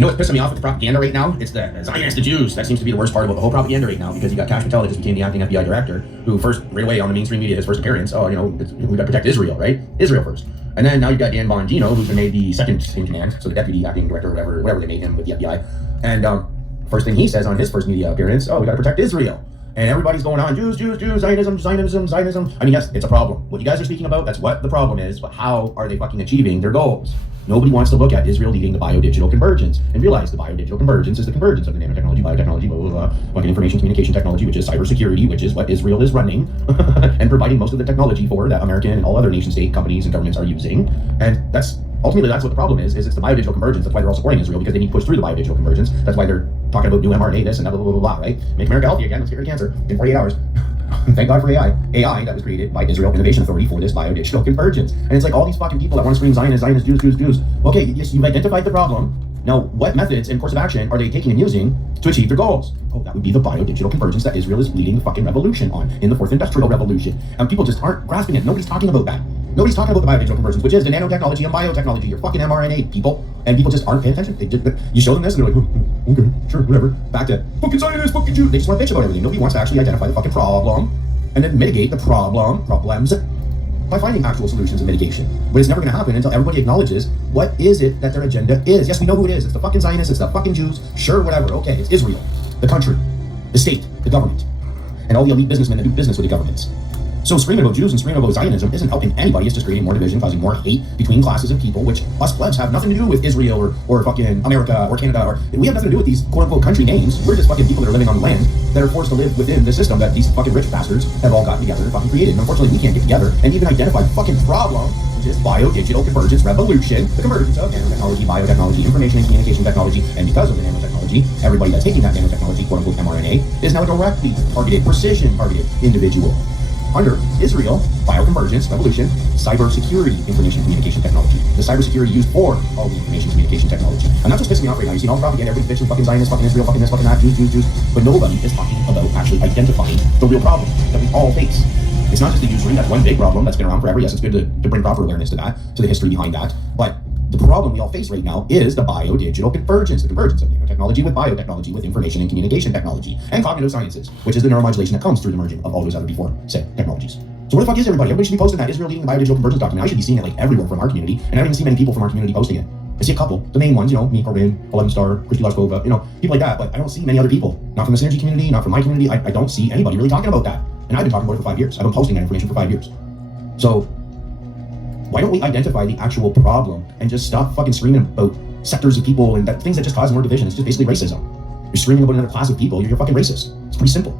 You know what's pissing me off with the propaganda right now? It's the Zionists, the Jews. That seems to be the worst part about the whole propaganda right now, because you got Kash Patel that just became the acting FBI director, who first, right away on the mainstream media, his first appearance, we got to protect Israel, right? Israel first. And then now you got Dan Bongino, who's been made the second in command, so the deputy acting director, whatever they made him with the FBI. And first thing he says on his first media appearance, we got to protect Israel. And everybody's going on, Jews, Zionism. I mean, yes, it's a problem. What you guys are speaking about, that's what the problem is, but how are they fucking achieving their goals? Nobody wants to look at Israel leading the biodigital convergence and realize the biodigital convergence is the convergence of the nanotechnology, biotechnology, blah, blah, blah, fucking information communication technology, which is cybersecurity, which is what Israel is running and providing most of the technology for that American and all other nation state companies and governments are using. And that's what the problem is it's the biodigital convergence. That's why they're all supporting Israel, because they need to push through the biodigital convergence. That's why they're talking about new mRNA, this and that, blah, blah, blah, blah, right? Make America healthy again, let's get rid of cancer in 48 hours. Thank God for AI that was created by Israel Innovation Authority for this biodigital convergence. And it's like all these fucking people that want to scream Zionists, Jews. Okay, yes, you've identified the problem. Now, what methods and course of action are they taking and using to achieve their goals? That would be the biodigital convergence that Israel is leading the fucking revolution on in the fourth industrial revolution. And people just aren't grasping it. Nobody's talking about that. Nobody's talking about the biodigital convergence, which is the nanotechnology and biotechnology, your fucking mRNA, people. And people just aren't paying attention. You show them this and they're like, okay, sure, whatever. Back to fucking Zionists, fucking Jews. They just want to bitch about everything. Nobody wants to actually identify the fucking problem and then mitigate the problems by finding actual solutions and mitigation. But it's never going to happen until everybody acknowledges what is it that their agenda is. Yes, we know who it is. It's the fucking Zionists, it's the fucking Jews. Sure, whatever. Okay, it's Israel, the country, the state, the government, and all the elite businessmen that do business with the governments. So screaming about Jews and screaming about Zionism isn't helping anybody. It's just creating more division, causing more hate between classes of people, which us plebs have nothing to do with Israel or fucking America or Canada, we have nothing to do with these quote-unquote country names. We're just fucking people that are living on the land that are forced to live within the system that these fucking rich bastards have all gotten together and fucking created. And unfortunately, we can't get together and even identify the fucking problem, which is biodigital convergence revolution, the convergence of nanotechnology, biotechnology, information and communication technology. And because of the nanotechnology, everybody that's taking that nanotechnology, quote-unquote mRNA, is now a directly targeted, precision-targeted individual. Under Israel, bioconvergence, revolution, cybersecurity, information communication technology. The cybersecurity used for all the information communication technology. And that's what's pissing me off right now. You see all the propaganda, everybody's bitching, fucking Zionists, fucking Israel, fucking this, fucking that, Jews. But nobody is talking about actually identifying the real problem that we all face. It's not just the usury, that's one big problem that's been around forever. Yes, it's good to bring proper awareness to that, to the history behind that. But the problem we all face right now is the biodigital convergence, the convergence of nanotechnology with biotechnology, with information and communication technology, and cognitive sciences, which is the neuromodulation that comes through the merging of all those other before said technologies. So where the fuck is everybody? Everybody should be posting that Israel leading the biodigital convergence document. I should be seeing it like everywhere from our community, and I don't even see many people from our community posting it. I see a couple, the main ones, me, Corbin, 11 Star, Christy Laskova, people like that, but I don't see many other people. Not from the Psinergy community, not from my community. I don't see anybody really talking about that. And I've been talking about it for 5 years. I've been posting that information for 5 years. So why don't we identify the actual problem and just stop fucking screaming about sectors of people and things that just cause more division? It's just basically racism. You're screaming about another class of people, you're fucking racist. It's pretty simple.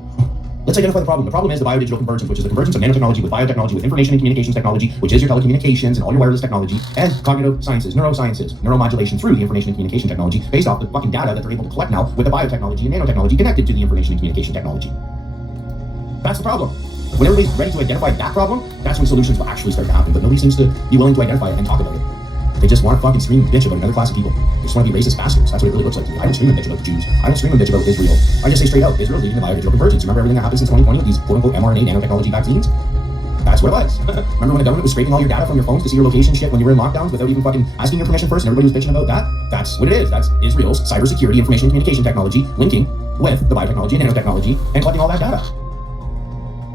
Let's identify the problem. The problem is the biodigital convergence, which is the convergence of nanotechnology with biotechnology, with information and communications technology, which is your telecommunications and all your wireless technology, and cognitive sciences, neurosciences, neuromodulation through the information and communication technology, based off the fucking data that they're able to collect now with the biotechnology and nanotechnology connected to the information and communication technology. That's the problem. When everybody's ready to identify that problem, that's when solutions will actually start to happen. But nobody seems to be willing to identify it and talk about it. They just want to fucking scream and bitch about another class of people. They just want to be racist bastards. That's what it really looks like to me. I don't scream and bitch about the Jews. I don't scream and bitch about Israel. I just say straight out, Israel's leading the biodigital convergence. Remember everything that happened since 2020 with these quote-unquote mRNA nanotechnology vaccines? That's what it was. Remember when the government was scraping all your data from your phones to see your location shit when you were in lockdowns without even fucking asking your permission first, and everybody was bitching about that? That's what it is. That's Israel's cybersecurity, information and communication technology linking with the biotechnology and nanotechnology and collecting all that data.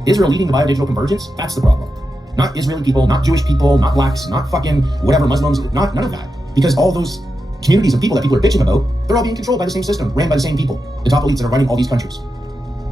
Israel leading the biodigital convergence? That's the problem. Not Israeli people, not Jewish people, not blacks, not fucking whatever, Muslims, none of that. Because all those communities of people that people are bitching about, they're all being controlled by the same system, ran by the same people. The top elites that are running all these countries.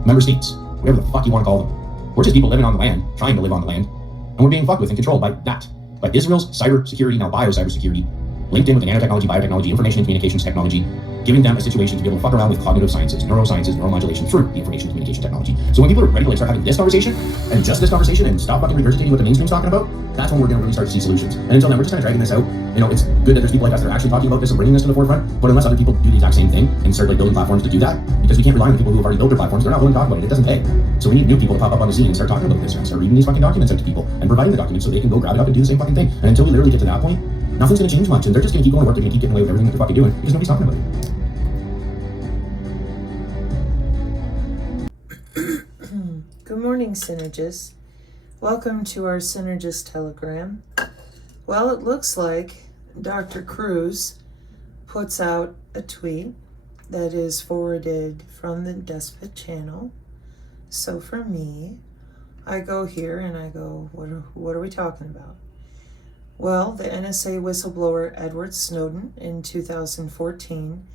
Member states, whatever the fuck you want to call them. We're just people living on the land, trying to live on the land, and we're being fucked with and controlled by that. By Israel's cybersecurity, now bio-cybersecurity, linked in with the nanotechnology, biotechnology, information and communications technology, giving them a situation to be able to fuck around with cognitive sciences, neurosciences, neuromodulation through the information and communication technology. So when people are ready to start having this conversation, and just this conversation, and stop fucking regurgitating what the mainstream's talking about, that's when we're going to really start to see solutions. And until then, we're just kind of dragging this out. It's good that there's people like us that are actually talking about this and bringing this to the forefront, but unless other people do the exact same thing and start building platforms to do that, because we can't rely on the people who have already built their platforms, they're not willing to talk about it. It doesn't pay. So we need new people to pop up on the scene and start talking about this and start reading these fucking documents out to people and providing the documents so they can go grab it up and do the same fucking thing. And until we literally get to that point, nothing's going to change much, and they're just going to keep going to work. They're going to keep getting away with everything that they're fucking doing because nobody's talking about it. Good morning, Synergists. Welcome to our Synergist Telegram. Well, it looks like Dr. Cruz puts out a tweet that is forwarded from the Despot channel. So for me, I go here and I go, what are we talking about? Well, the NSA whistleblower Edward Snowden in 2014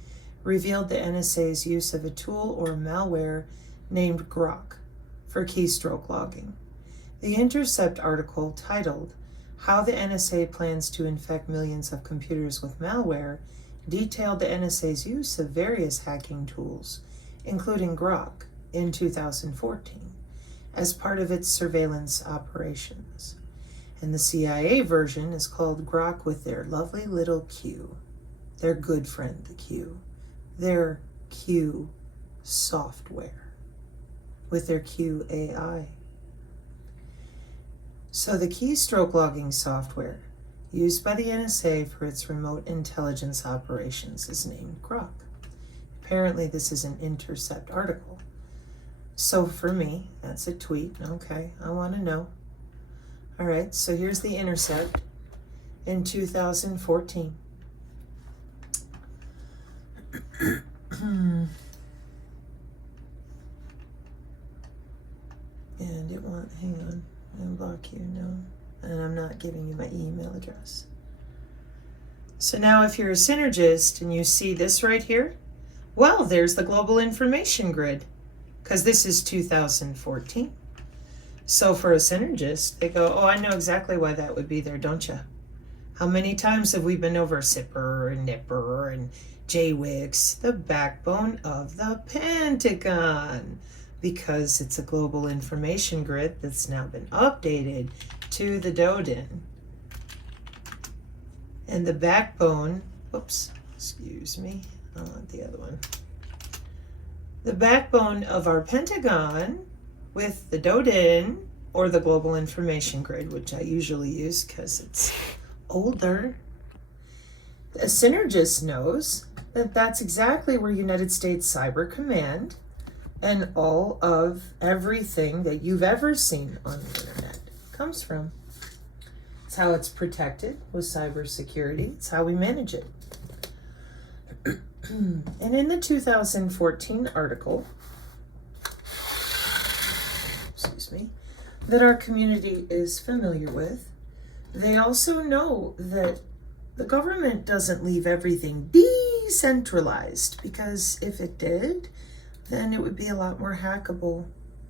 revealed the NSA's use of a tool or malware named Grok for keystroke logging. The Intercept article titled, "How the NSA Plans to Infect Millions of Computers with Malware," detailed the NSA's use of various hacking tools, including Grok, in 2014, as part of its surveillance operations. And the CIA version is called Grok with their lovely little Q, their good friend, the Q, their Q software, with their Q AI. So the keystroke logging software used by the NSA for its remote intelligence operations is named Grok. Apparently this is an Intercept article. So for me, that's a tweet. Okay, I want to know. All right, so here's the Intercept in 2014. And it won't, hang on, I'll block you, no. And I'm not giving you my email address. So now if you're a synergist and you see this right here, well, there's the global information grid, because this is 2014. So for a synergist, they go, oh, I know exactly why that would be there, don't you? How many times have we been over SIPR and NIPR and JWICS, the backbone of the Pentagon? Because it's a global information grid that's now been updated to the DODIN. And the backbone, oops, excuse me, I want the other one. The backbone of our Pentagon with the DODIN, or the global information grid, which I usually use because it's older. A synergist knows that that's exactly where United States Cyber Command and all of everything that you've ever seen on the internet comes from. It's how it's protected with cybersecurity. It's how we manage it. And in the 2014 article, excuse me, that our community is familiar with, they also know that the government doesn't leave everything decentralized, because if it did, then it would be a lot more hackable.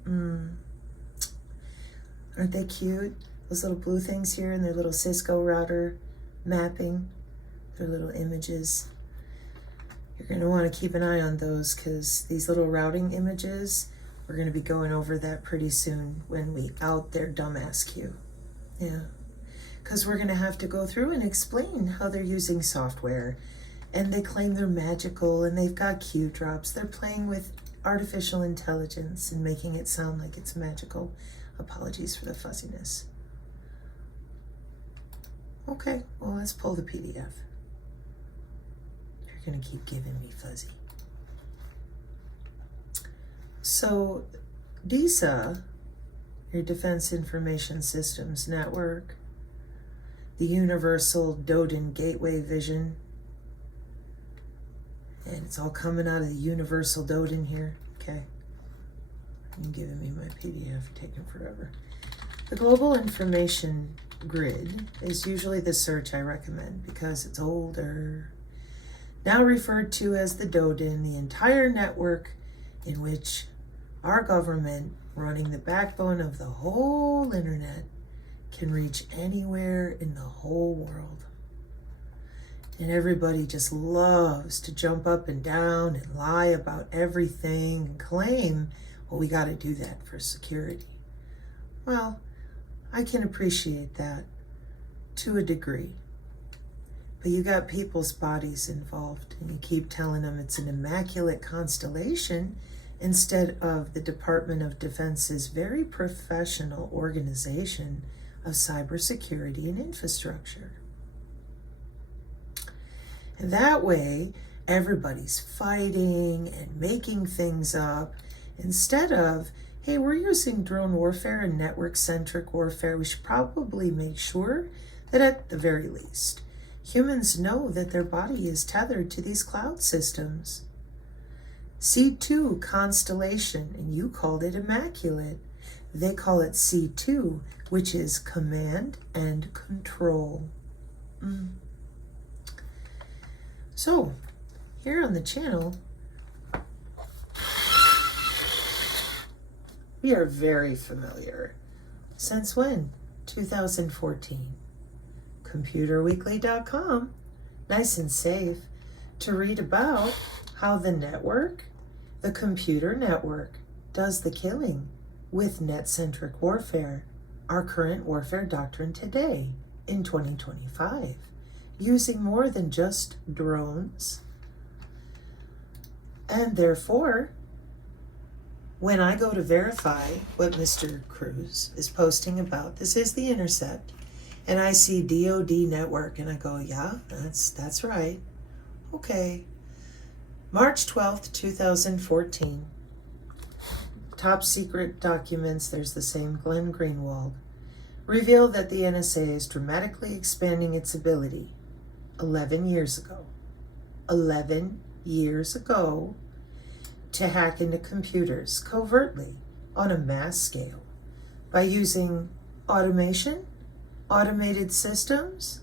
Aren't they cute? Those little blue things here and their little Cisco router mapping, their little images. You're going to want to keep an eye on those, because these little routing images, we're going to be going over that pretty soon when we out their dumbass queue. Yeah, because we're going to have to go through and explain how they're using software, and they claim they're magical and they've got Q drops. They're playing with artificial intelligence and making it sound like it's magical. Apologies for the fuzziness. Okay, well, let's pull the PDF. You're going to keep giving me fuzzy. So DISA, your Defense Information Systems Network, the Universal DODIN Gateway Vision, and it's all coming out of the Universal DODIN here. Okay, you're giving me my PDF, taking forever. The Global Information Grid is usually the search I recommend because it's older. Now referred to as the DODIN, the entire network in which our government, running the backbone of the whole internet, can reach anywhere in the whole world. And everybody just loves to jump up and down and lie about everything and claim, well, we got to do that for security. Well, I can appreciate that to a degree. But you got people's bodies involved, and you keep telling them it's an immaculate constellation instead of the Department of Defense's very professional organization of cybersecurity and infrastructure. And that way, everybody's fighting and making things up instead of, hey, we're using drone warfare and network-centric warfare. We should probably make sure that at the very least, Humans know that their body is tethered to these cloud systems. C2 constellation, and you called it immaculate. They call it C2, which is command and control. So, here on the channel, we are very familiar. Since when? 2014. ComputerWeekly.com, nice and safe, to read about how the network, the computer network, does the killing with net-centric warfare, our current warfare doctrine today in 2025, using more than just drones. And therefore, when I go to verify what Mr. Cruz is posting about, this is The Intercept, and I see DoD network, and I go, yeah, that's right. Okay. March 12th, 2014. Top secret documents, there's the same Glenn Greenwald, reveal that the NSA is dramatically expanding its ability 11 years ago. 11 years ago to hack into computers covertly on a mass scale by using automation, automated systems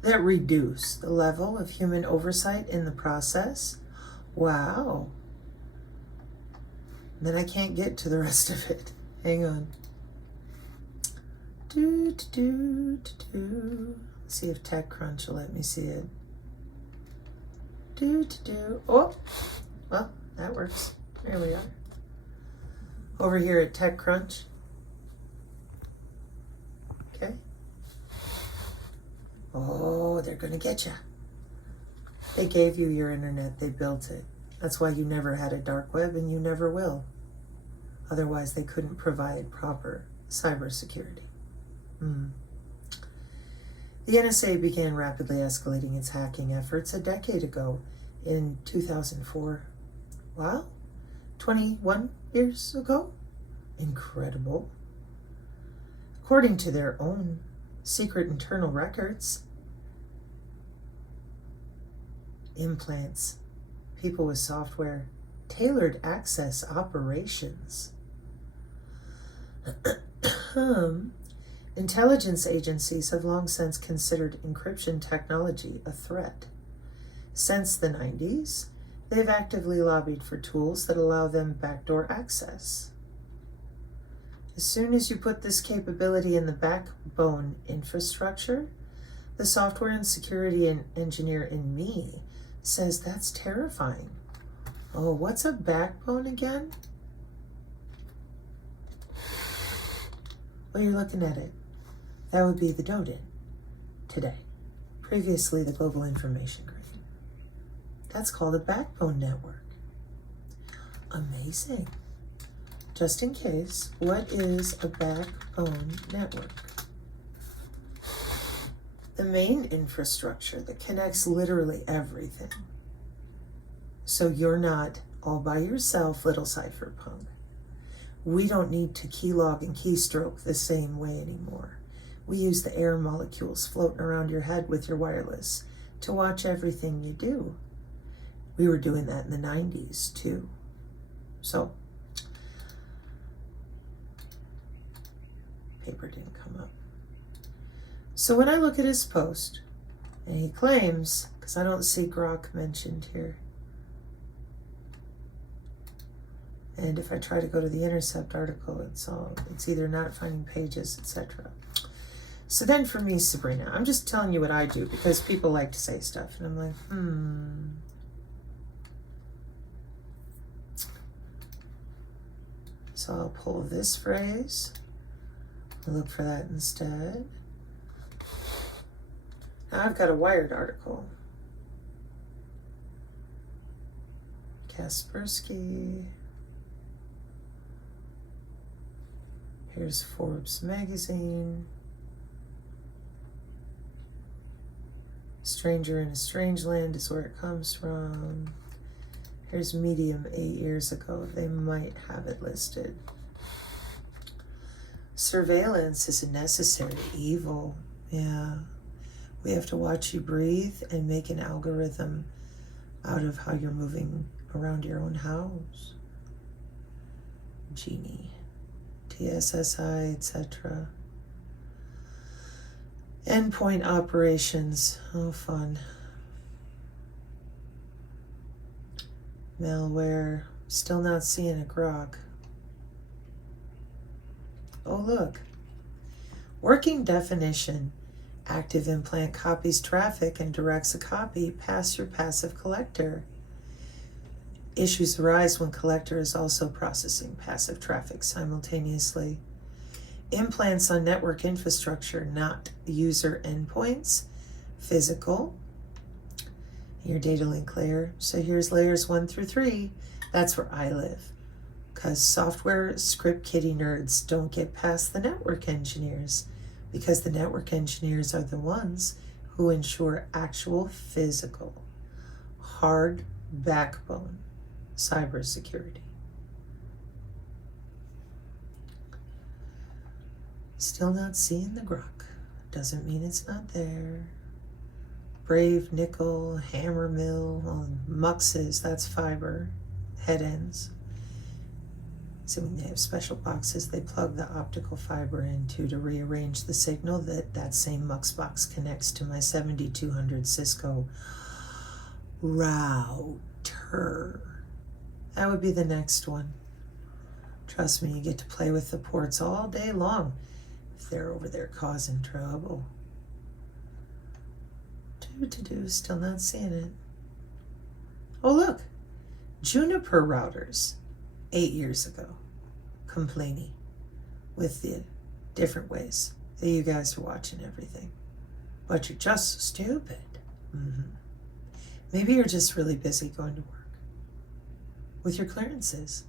that reduce the level of human oversight in the process. Wow. Then I can't get to the rest of it. Hang on. Let's see if TechCrunch will let me see it. Oh, well, that works. There we are. Over here at TechCrunch. Okay. Oh, they're going to get you. They gave you your internet. They built it. That's why you never had a dark web, and you never will. Otherwise, they couldn't provide proper cybersecurity. The NSA began rapidly escalating its hacking efforts a decade ago in 2004. Wow, 21 years ago? Incredible. According to their own secret internal records, implants, people with software, tailored access operations. Intelligence agencies have long since considered encryption technology a threat. Since the 90s, they've actively lobbied for tools that allow them backdoor access. As soon as you put this capability in the backbone infrastructure, the software and security engineer in me says that's terrifying. Oh, what's a backbone again? Well, you're looking at it. That would be the DoD today. Previously, the Global Information Grid. That's called a backbone network. Amazing. Just in case, what is a backbone network? The main infrastructure that connects literally everything. So you're not all by yourself, little cypherpunk. We don't need to keylog and keystroke the same way anymore. We use the air molecules floating around your head with your wireless to watch everything you do. We were doing that in the 90s too. So, paper didn't come up. So when I look at his post, and he claims, because I don't see Grok mentioned here, and if I try to go to the Intercept article, it's either not finding pages, etc. So then for me, Sabrina, I'm just telling you what I do because people like to say stuff, and I'm like, So I'll pull this phrase, I'll look for that instead. Now I've got a Wired article. Kaspersky. Here's Forbes magazine. Stranger in a Strange Land is where it comes from. Here's Medium 8 years ago. They might have it listed. Surveillance is a necessary evil. Yeah. We have to watch you breathe and make an algorithm out of how you're moving around your own house. Genie, TSSI, etc. Endpoint operations. Oh, fun. Malware. Still not seeing a grok. Oh, look. Working definition. Active implant copies traffic and directs a copy past your passive collector. Issues arise when collector is also processing passive traffic simultaneously. Implants on network infrastructure, not user endpoints. Physical. Your data link layer. So here's layers 1 through 3. That's where I live. Because software script kiddie nerds don't get past the network engineers. Because the network engineers are the ones who ensure actual physical, hard backbone cybersecurity. Still not seeing the grok. Doesn't mean it's not there. Brave nickel, hammer mill, muxes, that's fiber, head ends. So when they have special boxes, they plug the optical fiber into to rearrange the signal that same mux box connects to my 7200 Cisco router. That would be the next one. Trust me, you get to play with the ports all day long if they're over there causing trouble. Still not seeing it. Oh, look. Juniper routers. 8 years ago, complaining with the different ways that you guys are watching everything. But you're just stupid. Maybe you're just really busy going to work with your clearances.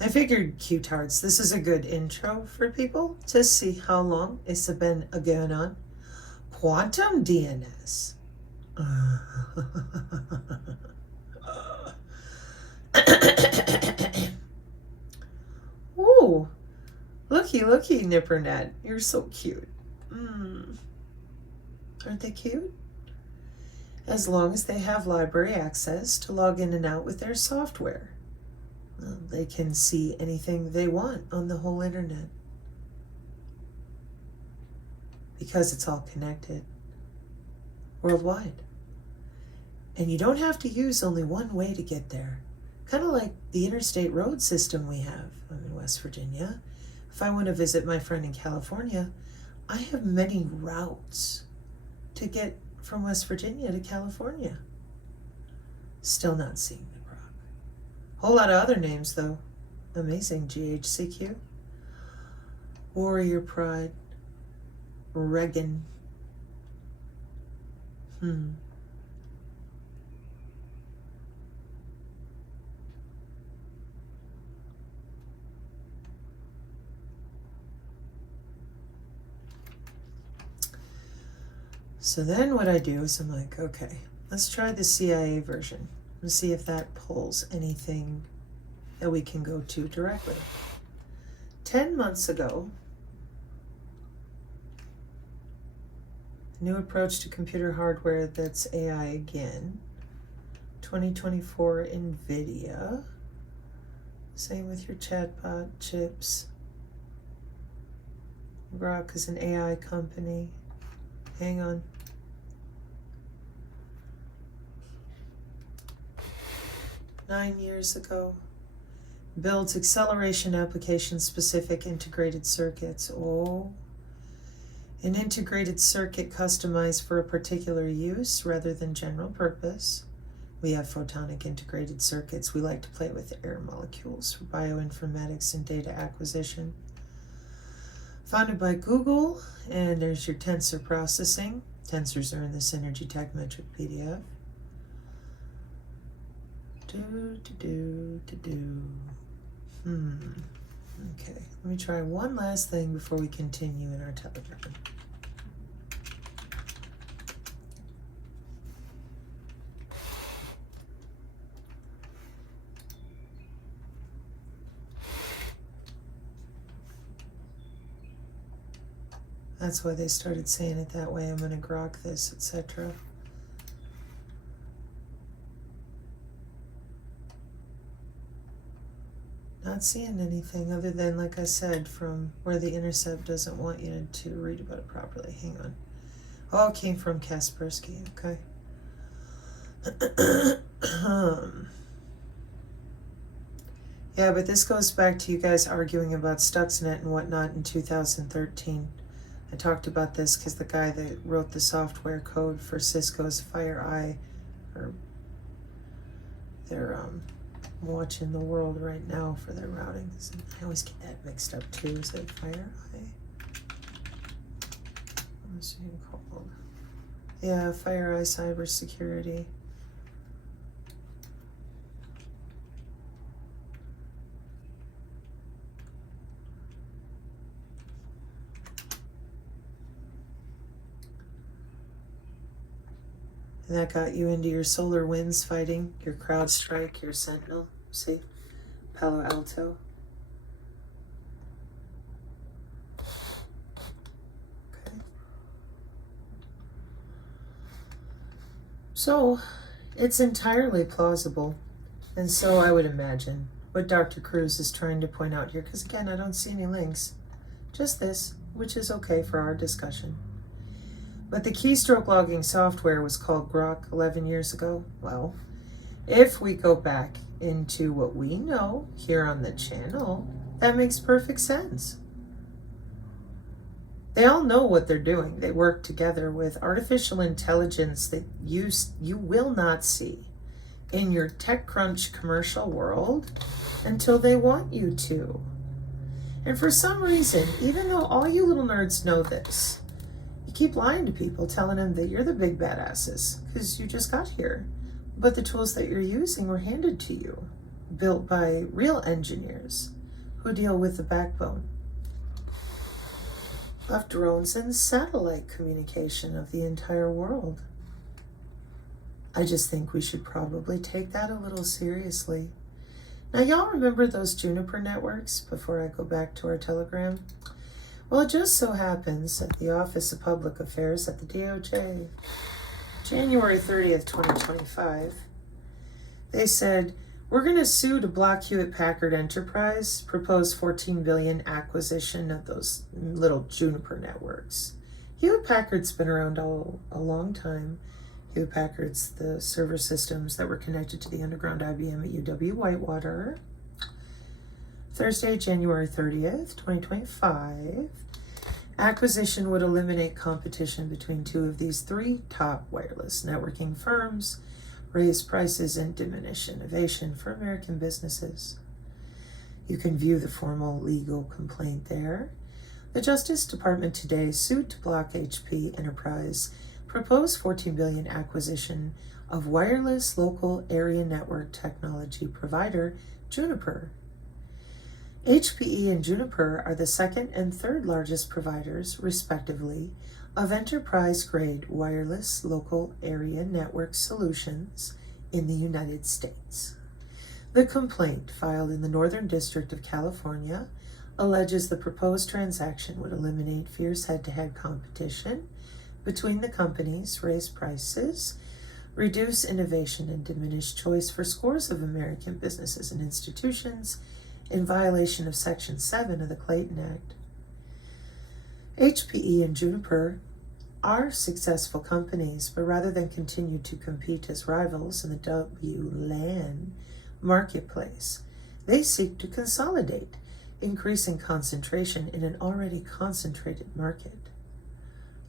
I figured, Q-tards, this is a good intro for people to see how long it's been going on. Quantum DNS. Ooh, looky, Nippernet. You're so cute. Aren't they cute? As long as they have library access to log in and out with their software, they can see anything they want on the whole internet. Because it's all connected worldwide. And you don't have to use only one way to get there. Kind of like the interstate road system we have. I'm in West Virginia. If I want to visit my friend in California, I have many routes to get from West Virginia to California. Still not seeing the grok. Whole lot of other names though. Amazing. GHCQ. Warrior Pride. Reagan. So then what I do is I'm like, okay, let's try the CIA version and see if that pulls anything that we can go to directly. 10 months ago, new approach to computer hardware that's AI again. 2024 NVIDIA. Same with your chatbot chips. Grok is an AI company. Hang on. Nine years ago. Builds acceleration application-specific integrated circuits. Oh. An integrated circuit customized for a particular use rather than general purpose. We have photonic integrated circuits. We like to play with air molecules for bioinformatics and data acquisition. Founded by Google, and there's your tensor processing. Tensors are in the Psinergy Tech Metric PDF. Okay, let me try one last thing before we continue in our Telegram. That's why they started saying it that way. I'm going to grok this, etc. Not seeing anything other than, like I said, from where the intercept doesn't want you to read about it properly. Hang on. Oh, it came from Kaspersky. Okay. Yeah, but this goes back to you guys arguing about Stuxnet and whatnot in 2013. I talked about this because the guy that wrote the software code for Cisco's FireEye, or they're watching the world right now for their routing. I always get that mixed up too. Is it FireEye? What's it called? Yeah, FireEye Cybersecurity. And that got you into your solar winds fighting, your CrowdStrike, your Sentinel. See? Palo Alto. Okay. So, it's entirely plausible. And so I would imagine what Dr. Cruz is trying to point out here, because again, I don't see any links. Just this, which is okay for our discussion. But the keystroke logging software was called Grok 11 years ago. Well, if we go back into what we know here on the channel, that makes perfect sense. They all know what they're doing. They work together with artificial intelligence that you will not see in your TechCrunch commercial world until they want you to. And for some reason, even though all you little nerds know this, you keep lying to people, telling them that you're the big badasses because you just got here. But the tools that you're using were handed to you, built by real engineers who deal with the backbone of drones and satellite communication of the entire world. I just think we should probably take that a little seriously. Now, y'all remember those Juniper networks before I go back to our Telegram? Well, it just so happens at the Office of Public Affairs at the DOJ, January 30th, 2025, they said, we're going to sue to block Hewlett-Packard Enterprise, proposed $14 billion acquisition of those little Juniper networks. Hewlett-Packard's been around a long time. Hewlett-Packard's the server systems that were connected to the underground IBM at UW-Whitewater. Thursday, January 30th, 2025. Acquisition would eliminate competition between two of these three top wireless networking firms, raise prices, and diminish innovation for American businesses. You can view the formal legal complaint there. The Justice Department today sued to block HP Enterprise proposed $14 billion acquisition of wireless local area network technology provider Juniper. HPE and Juniper are the second and third largest providers, respectively, of enterprise-grade wireless local area network solutions in the United States. The complaint, filed in the Northern District of California, alleges the proposed transaction would eliminate fierce head-to-head competition between the companies, raise prices, reduce innovation, and diminish choice for scores of American businesses and institutions in violation of Section 7 of the Clayton Act. HPE and Juniper are successful companies, but rather than continue to compete as rivals in the WLAN marketplace, they seek to consolidate, increasing concentration in an already concentrated market,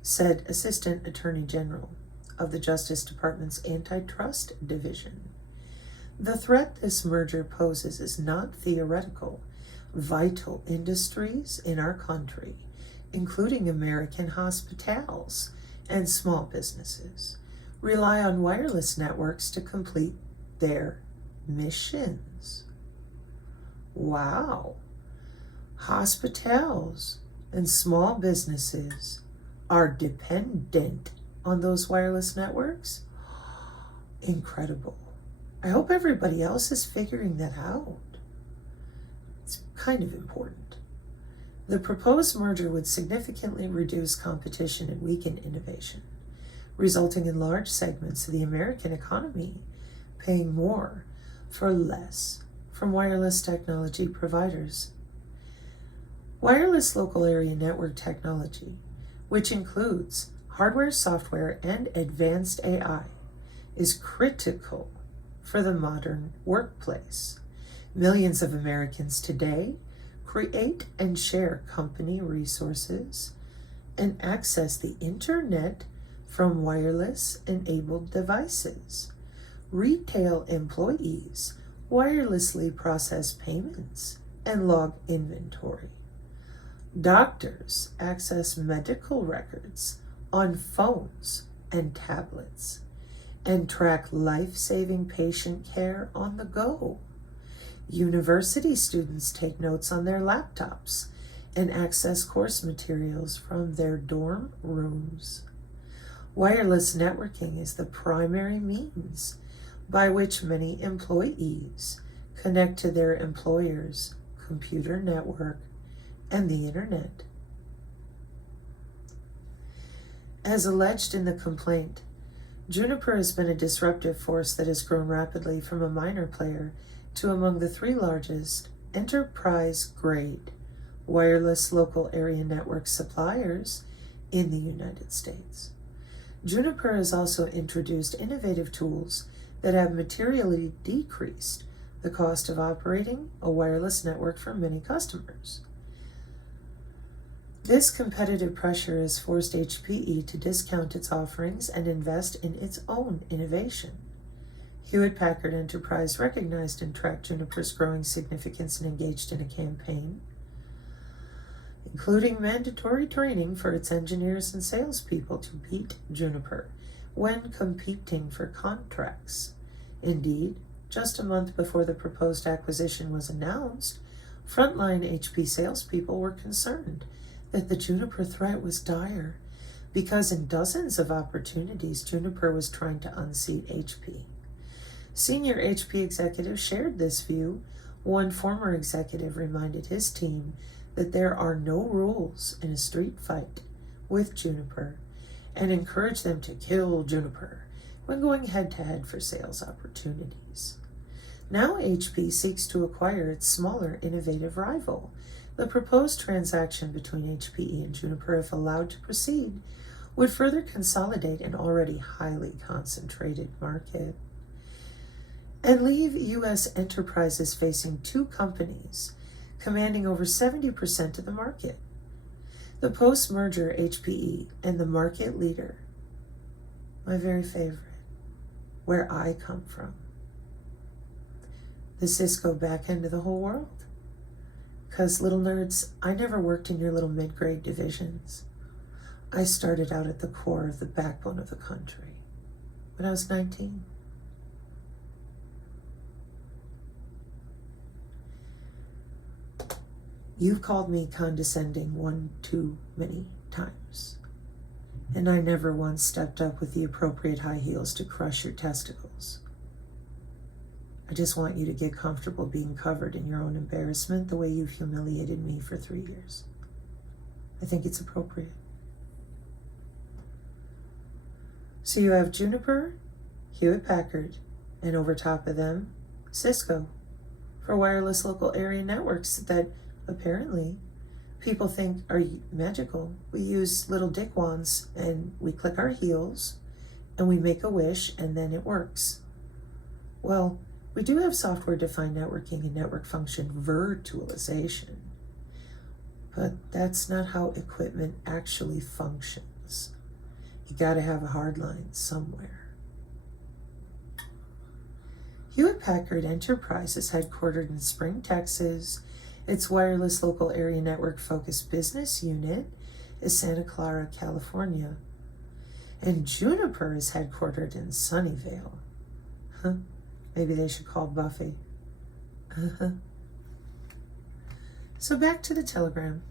said Assistant Attorney General of the Justice Department's Antitrust Division. The threat this merger poses is not theoretical. Vital industries in our country, including American hospitals and small businesses, rely on wireless networks to complete their missions. Wow. Hospitals and small businesses are dependent on those wireless networks? Incredible. I hope everybody else is figuring that out. It's kind of important. The proposed merger would significantly reduce competition and weaken innovation, resulting in large segments of the American economy paying more for less from wireless technology providers. Wireless local area network technology, which includes hardware, software, and advanced AI, is critical for the modern workplace. Millions of Americans today create and share company resources and access the internet from wireless-enabled devices. Retail employees wirelessly process payments and log inventory. Doctors access medical records on phones and tablets and track life-saving patient care on the go. University students take notes on their laptops and access course materials from their dorm rooms. Wireless networking is the primary means by which many employees connect to their employer's computer network and the internet. As alleged in the complaint, Juniper has been a disruptive force that has grown rapidly from a minor player to among the 3 largest enterprise-grade wireless local area network suppliers in the United States. Juniper has also introduced innovative tools that have materially decreased the cost of operating a wireless network for many customers. This competitive pressure has forced HPE to discount its offerings and invest in its own innovation. Hewlett-Packard Enterprise recognized and tracked Juniper's growing significance and engaged in a campaign, including mandatory training for its engineers and salespeople to beat Juniper when competing for contracts. Indeed, just a month before the proposed acquisition was announced, frontline HP salespeople were concerned that the Juniper threat was dire because in dozens of opportunities, Juniper was trying to unseat HP. Senior HP executives shared this view. One former executive reminded his team that there are no rules in a street fight with Juniper and encouraged them to kill Juniper when going head-to-head for sales opportunities. Now HP seeks to acquire its smaller, innovative rival. The proposed transaction between HPE and Juniper, if allowed to proceed, would further consolidate an already highly concentrated market and leave U.S. enterprises facing 2 companies commanding over 70% of the market. The post-merger HPE and the market leader, my very favorite, where I come from, the Cisco back end of the whole world. Because, little nerds, I never worked in your little mid-grade divisions. I started out at the core of the backbone of the country when I was 19. You've called me condescending one too many times, and I never once stepped up with the appropriate high heels to crush your testicles. I just want you to get comfortable being covered in your own embarrassment the way you've humiliated me for 3 years. I think it's appropriate. So you have Juniper, Hewlett-Packard, and over top of them, Cisco, for wireless local area networks that apparently people think are magical. We use little dickwands and we click our heels and we make a wish and then it works. Well, we do have software-defined networking and network function virtualization, but that's not how equipment actually functions. You gotta have a hard line somewhere. Hewlett-Packard Enterprise is headquartered in Spring, Texas. Its wireless local area network-focused business unit is Santa Clara, California. And Juniper is headquartered in Sunnyvale. Maybe they should call Buffy. So back to the telegram.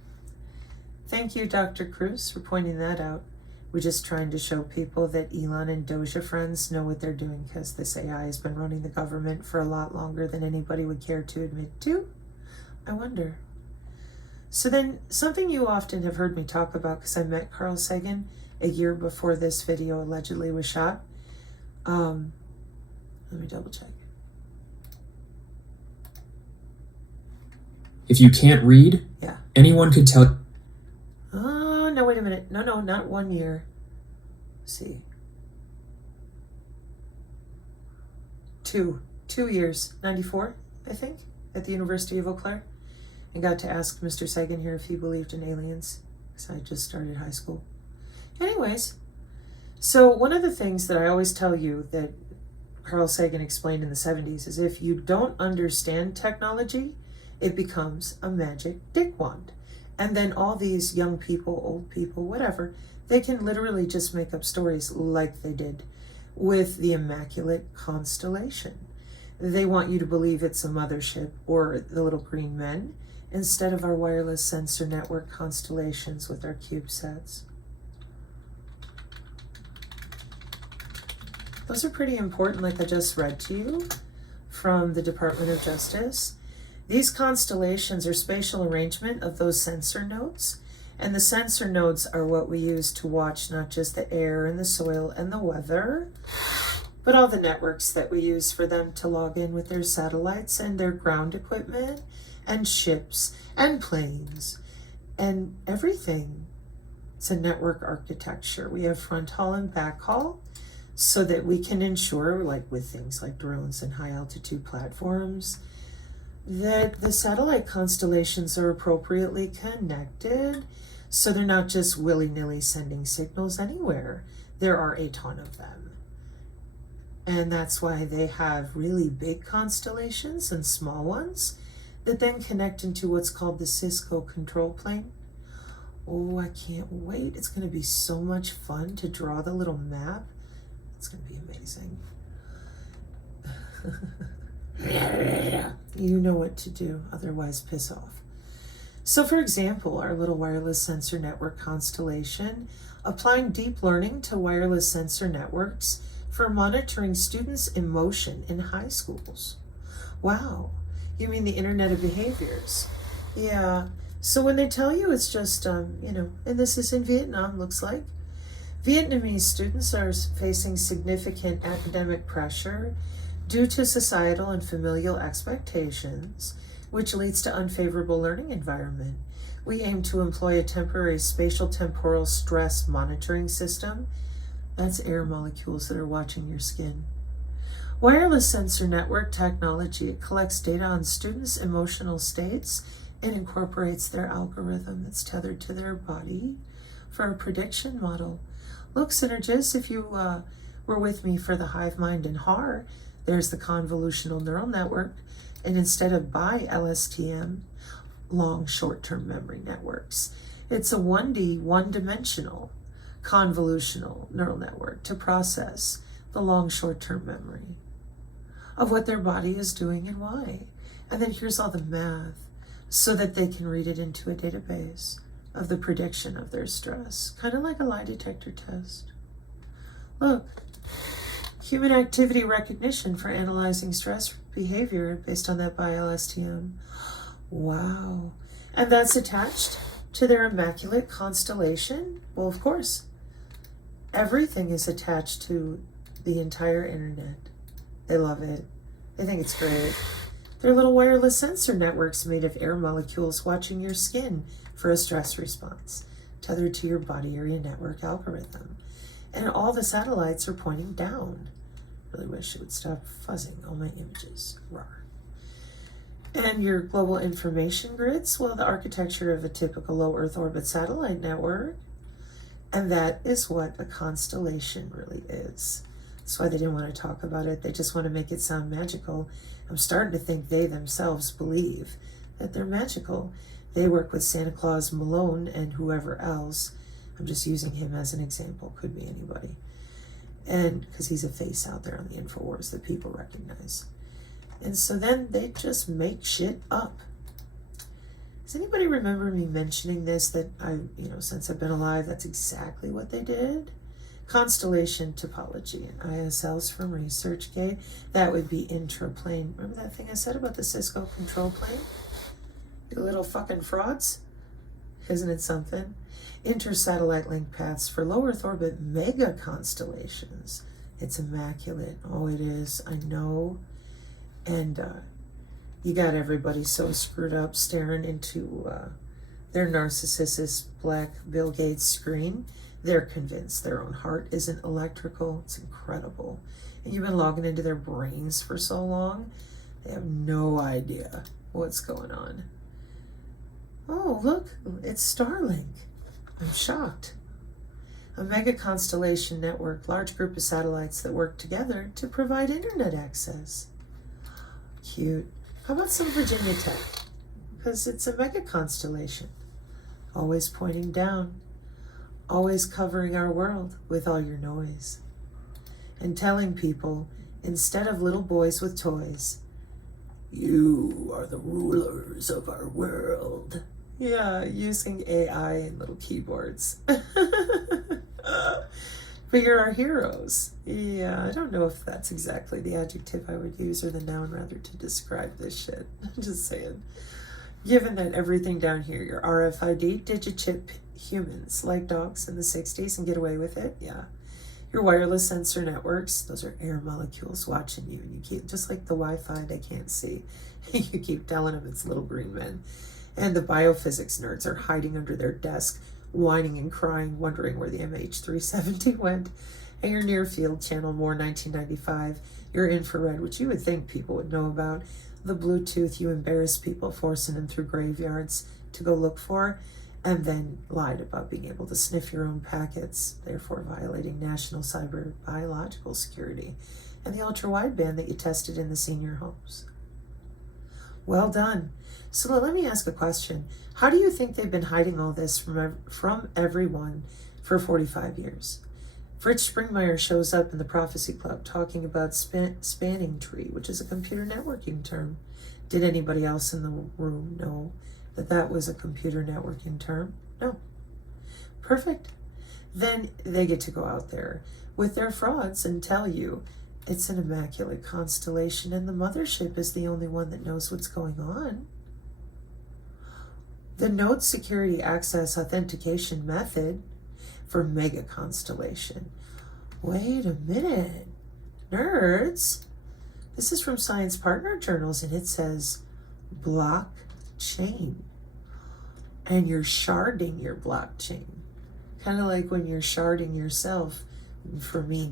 Thank you, Dr. Cruz, for pointing that out. We're just trying to show people that Elon and Doja friends know what they're doing because this AI has been running the government for a lot longer than anybody would care to admit to. I wonder. So then, something you often have heard me talk about, because I met Carl Sagan a year before this video allegedly was shot. Let me double check. If you can't read, Yeah. anyone could tell. Oh, no, wait a minute. No, not 1 year. Let's see. 2 years. 94, I think, at the University of Eau Claire. And got to ask Mr. Sagan here if he believed in aliens, because I just started high school. Anyways, so one of the things that I always tell you that Carl Sagan explained in the 70s is if you don't understand technology, it becomes a magic dick wand. And then all these young people, old people, whatever, they can literally just make up stories like they did with the Immaculate Constellation. They want you to believe it's a mothership or the little green men instead of our wireless sensor network constellations with our CubeSats. Those are pretty important, like I just read to you from the Department of Justice. These constellations are spatial arrangement of those sensor nodes, and the sensor nodes are what we use to watch not just the air and the soil and the weather, but all the networks that we use for them to log in with their satellites and their ground equipment and ships and planes and everything. It's a network architecture. We have front haul and back haul so that we can ensure, like with things like drones and high altitude platforms, that the satellite constellations are appropriately connected so they're not just willy-nilly sending signals anywhere. There are a ton of them. And that's why they have really big constellations and small ones that then connect into what's called the Cisco control plane. Oh, I can't wait. It's going to be so much fun to draw the little map. It's going to be amazing. You know what to do, otherwise piss off. So for example, our little wireless sensor network constellation, applying deep learning to wireless sensor networks for monitoring students' emotion in high schools. Wow, you mean the Internet of Behaviors? Yeah, so when they tell you it's just, and this is in Vietnam, looks like, Vietnamese students are facing significant academic pressure due to societal and familial expectations, which leads to unfavorable learning environment. We aim to employ a temporary spatial temporal stress monitoring system. That's air molecules that are watching your skin. Wireless sensor network technology, it collects data on students' emotional states and incorporates their algorithm that's tethered to their body for a prediction model. Look, synergists, if you were with me for the hive mind and HAR, there's the convolutional neural network, and instead of by LSTM, long short-term memory networks, it's a 1D, one-dimensional convolutional neural network to process the long short-term memory of what their body is doing and why. And then here's all the math so that they can read it into a database of the prediction of their stress, kind of like a lie detector test. Look, human activity recognition for analyzing stress behavior based on that by LSTM. Wow. And that's attached to their Immaculate Constellation? Well, of course. Everything is attached to the entire internet. They love it. They think it's great. They're little wireless sensor networks made of air molecules watching your skin for a stress response, tethered to your body area network algorithm. And all the satellites are pointing down. Really wish it would stop fuzzing all my images. Rawr. And your global information grids, well, the architecture of a typical low Earth orbit satellite network. And that is what a constellation really is. That's why they didn't want to talk about it. They just want to make it sound magical. I'm starting to think they themselves believe that they're magical. They work with Santa Claus Malone and whoever else. I'm just using him as an example. Could be anybody. And because he's a face out there on the InfoWars that people recognize. And so then they just make shit up. Does anybody remember me mentioning this, that since I've been alive, that's exactly what they did? Constellation topology and ISLs from ResearchGate. That would be intraplane. Remember that thing I said about the Cisco control plane? You little fucking frauds. Isn't it something? Inter-satellite link paths for low Earth orbit mega constellations. It's immaculate. Oh, it is. I know. And you got everybody so screwed up staring into their narcissist's black Bill Gates screen. They're convinced their own heart isn't electrical. It's incredible. And you've been logging into their brains for so long, they have no idea what's going on. Oh, look, it's Starlink. I'm shocked. A mega constellation network, large group of satellites that work together to provide internet access. Cute. How about some Virginia Tech? Because it's a mega constellation. Always pointing down. Always covering our world with all your noise. And telling people, instead of little boys with toys, you are the rulers of our world. Yeah, using AI and little keyboards. But you're our heroes. Yeah, I don't know if that's exactly the adjective I would use or the noun rather to describe this shit. I'm just saying. Given that everything down here, your RFID, digichip humans, like dogs in the 60s and get away with it, yeah. Your wireless sensor networks, those are air molecules watching you. And you keep, just like the Wi-Fi they can't see, you keep telling them it's little green men. And the biophysics nerds are hiding under their desk, whining and crying, wondering where the MH370 went. And your near field channel, more 1995, your infrared, which you would think people would know about, the Bluetooth you embarrass people, forcing them through graveyards to go look for, and then lied about being able to sniff your own packets, therefore violating national cyber biological security, and the ultra-wideband that you tested in the senior homes. Well done. So let me ask a question. How do you think they've been hiding all this from everyone for 45 years? Fritz Springmeier shows up in the Prophecy Club talking about spanning tree, which is a computer networking term. Did anybody else in the room know that that was a computer networking term? No. Perfect. Then they get to go out there with their frauds and tell you it's an immaculate constellation and the mothership is the only one that knows what's going on. The node security access authentication method for mega constellation. Wait a minute, nerds. This is from Science Partner Journals and it says blockchain. And you're sharding your blockchain. Kind of like when you're sharding yourself. For me,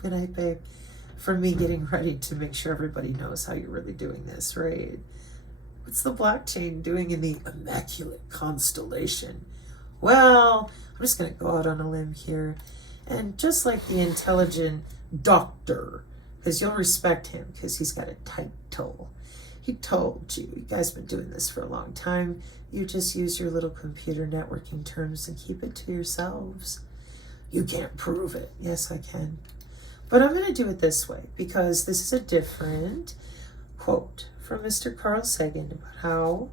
good night, babe. For me getting ready to make sure everybody knows how you're really doing this, right? What's the blockchain doing in the immaculate constellation? Well, I'm just going to go out on a limb here. And just like the intelligent doctor, because you'll respect him because he's got a title. He told you, you guys been doing this for a long time. You just use your little computer networking terms and keep it to yourselves. You can't prove it. Yes, I can. But I'm going to do it this way because this is a different quote from Mr. Carl Sagan about how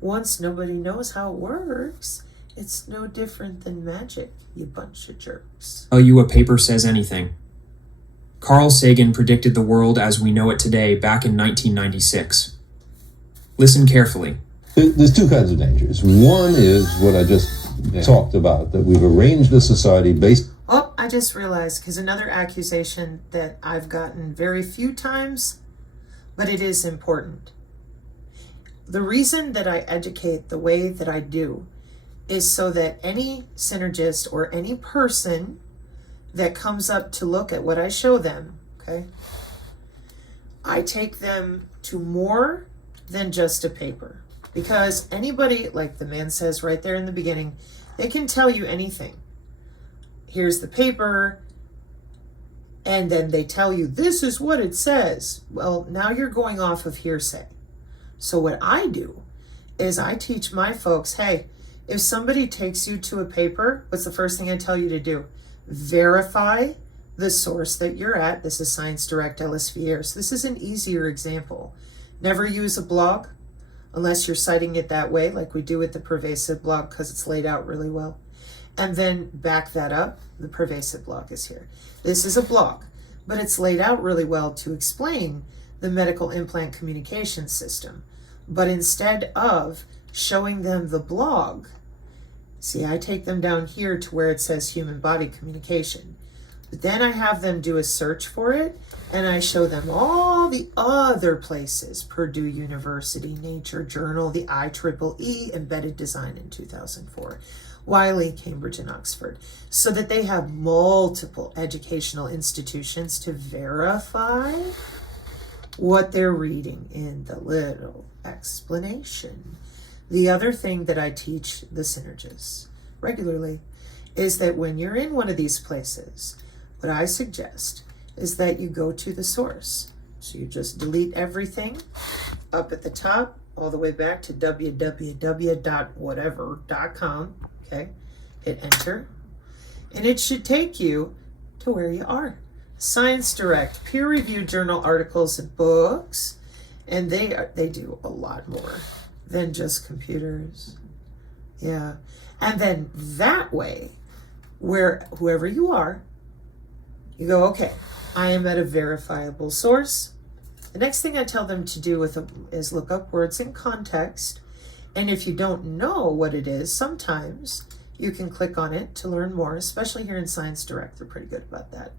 once nobody knows how it works, it's no different than magic, you bunch of jerks. Tell you a paper says anything. Carl Sagan predicted the world as we know it today back in 1996. Listen carefully. There's two kinds of dangers. One is what I just talked about, that we've arranged a society based... Oh, I just realized, because another accusation that I've gotten very few times, but it is important. The reason that I educate the way that I do is so that any synergist or any person that comes up to look at what I show them, okay, I take them to more than just a paper. Because anybody, like the man says right there in the beginning, they can tell you anything. Here's the paper, and then they tell you, this is what it says. Well, now you're going off of hearsay. So what I do is I teach my folks, hey, if somebody takes you to a paper, what's the first thing I tell you to do? Verify the source that you're at. This is Science Direct LSVR. So this is an easier example. Never use a blog unless you're citing it that way, like we do with the Pervasive blog, because it's laid out really well. And then back that up. The Pervasive blog is here. This is a blog, but it's laid out really well to explain the medical implant communication system. But instead of showing them the blog, See, I take them down here to where it says human body communication. But then I have them do a search for it, and I show them all the other places: Purdue University, Nature Journal, the IEEE, Embedded Design in 2004, Wiley, Cambridge, and Oxford, so that they have multiple educational institutions to verify what they're reading in the little explanation. The other thing that I teach the synergists regularly is that when you're in one of these places, what I suggest is that you go to the source. So you just delete everything up at the top, all the way back to www.whatever.com. Okay, hit enter, and it should take you to where you are. Science Direct, peer-reviewed journal articles and books, and they do a lot more than just computers. Yeah, and then that way, where whoever you are, you go, okay, I am at a verifiable source. The next thing I tell them to do is look up words in context. And if you don't know what it is, sometimes you can click on it to learn more, especially here in Science Direct. They're pretty good about that.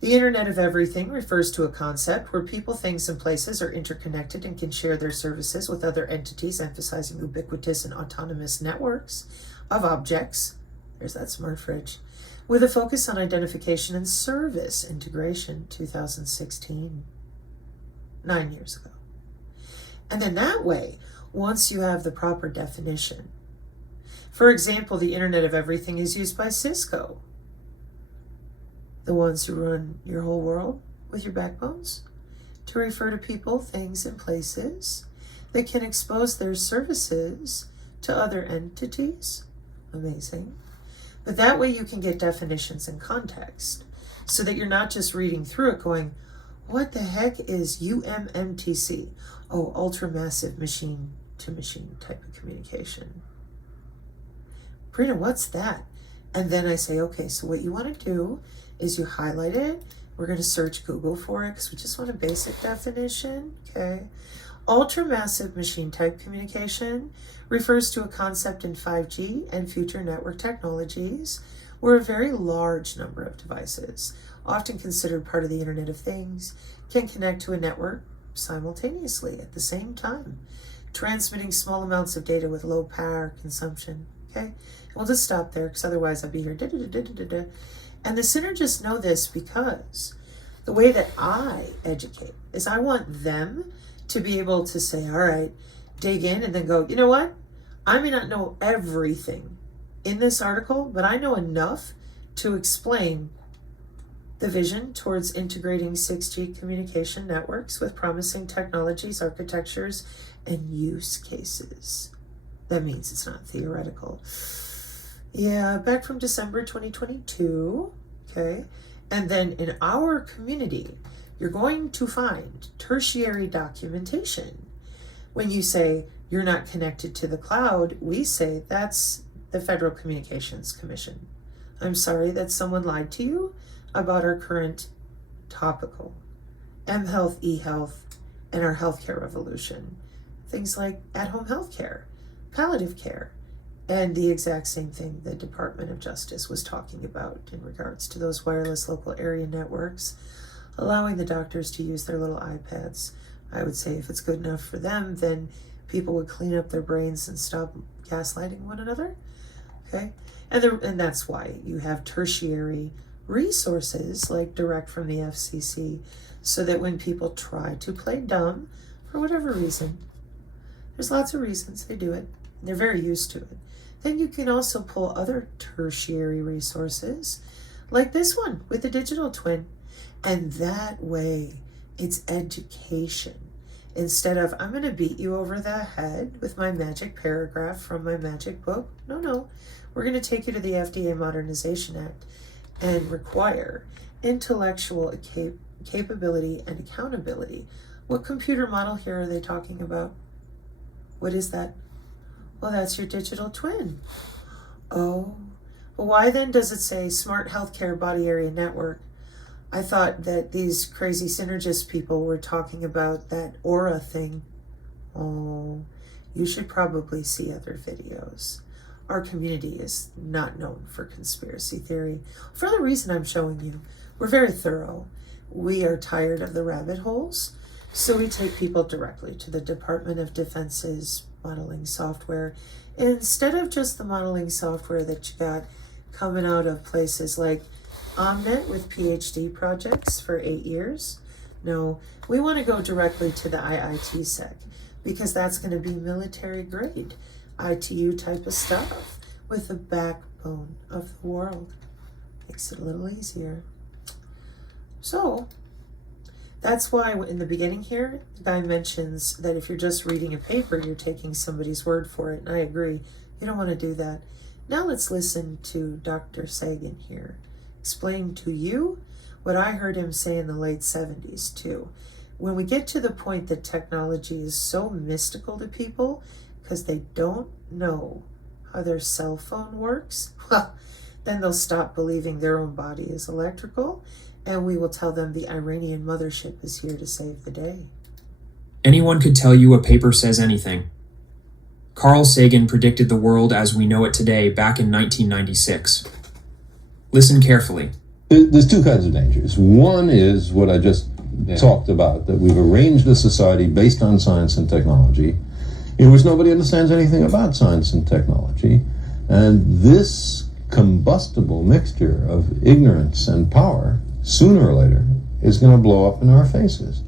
The Internet of Everything refers to a concept where people, things, and places are interconnected and can share their services with other entities, emphasizing ubiquitous and autonomous networks of objects. There's that smart fridge. With a focus on identification and service integration, 2016, 9 years ago. And then that way, once you have the proper definition, for example, the Internet of Everything is used by Cisco, the ones who run your whole world with your backbones, to refer to people, things, and places that can expose their services to other entities. Amazing. But that way you can get definitions and context so that you're not just reading through it going, what the heck is UMMTC? Oh, ultra-massive machine-to-machine type of communication. Brina, what's that? And then I say, okay, so what you want to do is you highlight it. We're going to search Google for it because we just want a basic definition. Okay. Ultra-massive machine type communication refers to a concept in 5G and future network technologies where a very large number of devices, often considered part of the Internet of Things, can connect to a network simultaneously at the same time, transmitting small amounts of data with low power consumption. Okay, we'll just stop there because otherwise I'd be here. And the synergists know this because the way that I educate is I want them to be able to say, all right, dig in and then go, you know what? I may not know everything in this article, but I know enough to explain the vision towards integrating 6G communication networks with promising technologies, architectures, and use cases. That means it's not theoretical. Yeah, back from December 2022, okay? And then in our community, you're going to find tertiary documentation. When you say you're not connected to the cloud, we say that's the Federal Communications Commission. I'm sorry that someone lied to you about our current topical mHealth, eHealth, and our healthcare revolution. Things like at-home healthcare, palliative care, and the exact same thing the Department of Justice was talking about in regards to those wireless local area networks, allowing the doctors to use their little iPads. I would say if it's good enough for them, then people would clean up their brains and stop gaslighting one another. Okay, and that's why you have tertiary resources like direct from the FCC, so that when people try to play dumb for whatever reason, there's lots of reasons they do it, and they're very used to it, then you can also pull other tertiary resources like this one with the digital twin. And that way it's education. Instead of, I'm going to beat you over the head with my magic paragraph from my magic book. No, we're going to take you to the FDA Modernization Act and require intellectual capability and accountability. What computer model here are they talking about? What is that? Well, that's your digital twin. Oh, well, why then does it say smart healthcare body area network? I thought that these crazy synergist people were talking about that aura thing. Oh, you should probably see other videos. our community is not known for conspiracy theory. For the reason I'm showing you, we're very thorough. We are tired of the rabbit holes, so we take people directly to the Department of Defense's modeling software instead of just the modeling software that you got coming out of places like Omnet with PhD projects for 8 years. No, we want to go directly to the IIT-Sec because that's going to be military grade, ITU type of stuff with the backbone of the world. Makes it a little easier. So that's why in the beginning here, the guy mentions that if you're just reading a paper, you're taking somebody's word for it. And I agree. You don't want to do that. Now let's listen to Dr. Sagan here explain to you what I heard him say in the late 70s too. When we get to the point that technology is so mystical to people because they don't know how their cell phone works, well, then they'll stop believing their own body is electrical, and we will tell them the Iranian mothership is here to save the day. Anyone could tell you a paper says anything. Carl Sagan predicted the world as we know it today back in 1996. Listen carefully. There's two kinds of dangers. One is what I just talked about, that we've arranged a society based on science and technology, in which nobody understands anything about science and technology. And this combustible mixture of ignorance and power, sooner or later, is going to blow up in our faces.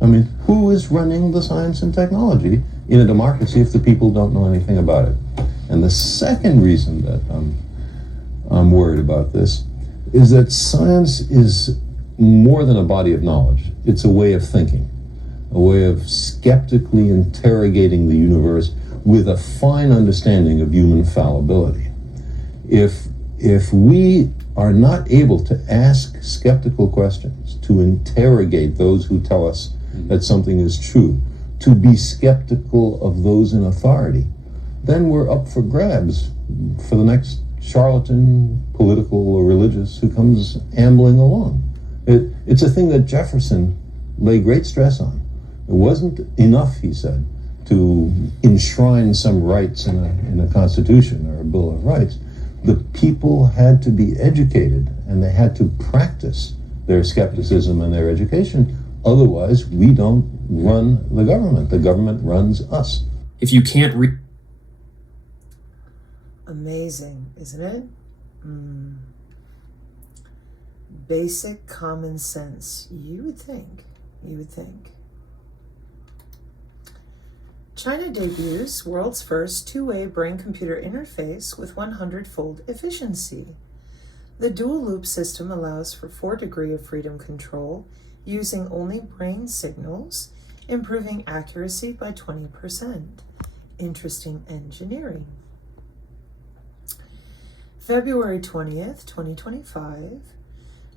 I mean, who is running the science and technology in a democracy if the people don't know anything about it? And the second reason that I'm worried about this is that science is more than a body of knowledge. It's a way of thinking, a way of skeptically interrogating the universe with a fine understanding of human fallibility. If we are not able to ask skeptical questions, to interrogate those who tell us that something is true, to be skeptical of those in authority, then we're up for grabs for the next charlatan, political or religious, who comes ambling along. It's a thing that Jefferson lay great stress on. It wasn't enough, he said, to enshrine some rights in a constitution or a Bill of Rights. The people had to be educated, and they had to practice their skepticism and their education. Otherwise, we don't run the government. The government runs us. If you can't read... Amazing, isn't it? Basic common sense. You would think. China debuts world's first two-way brain-computer interface with 100-fold efficiency. The dual-loop system allows for 4 degrees of freedom control using only brain signals, improving accuracy by 20%. Interesting engineering. February 20th, 2025,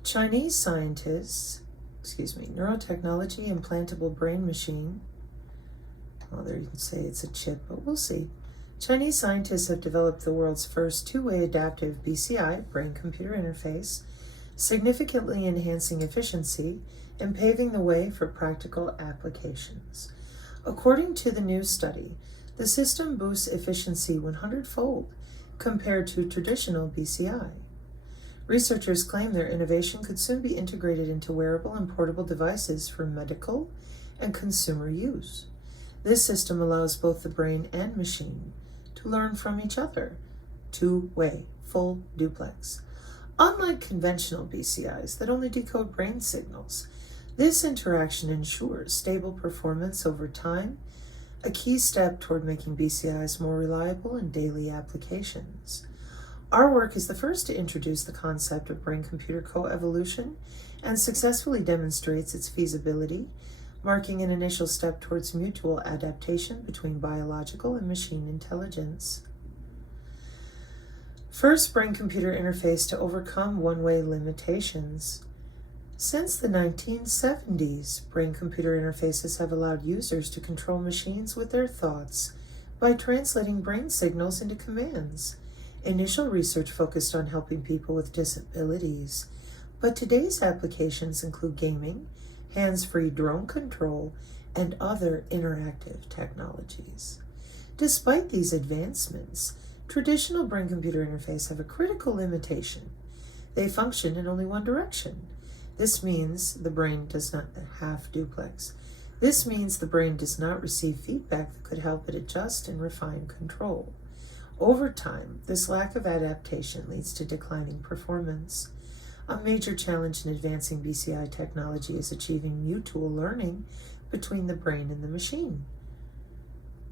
Chinese scientists, neurotechnology implantable brain machine. Well, there you can say it's a chip, but we'll see. Chinese scientists have developed the world's first two-way adaptive BCI, brain-computer interface, significantly enhancing efficiency and paving the way for practical applications. According to the new study, the system boosts efficiency 100-fold compared to traditional BCI. Researchers claim their innovation could soon be integrated into wearable and portable devices for medical and consumer use. This system allows both the brain and machine to learn from each other. Two-way, full duplex. Unlike conventional BCIs that only decode brain signals, this interaction ensures stable performance over time, a key step toward making BCIs more reliable in daily applications. Our work is the first to introduce the concept of brain-computer coevolution and successfully demonstrates its feasibility, marking an initial step towards mutual adaptation between biological and machine intelligence. First brain-computer interface to overcome one-way limitations. Since the 1970s, brain-computer interfaces have allowed users to control machines with their thoughts by translating brain signals into commands. Initial research focused on helping people with disabilities, but today's applications include gaming, hands-free drone control, and other interactive technologies. Despite these advancements, Traditional brain-computer interface have a critical limitation. They function in only one direction. This means the brain does not have duplex. This means the brain does not receive feedback that could help it adjust and refine control. Over time, this lack of adaptation leads to declining performance. A major challenge in advancing BCI technology is achieving mutual learning between the brain and the machine,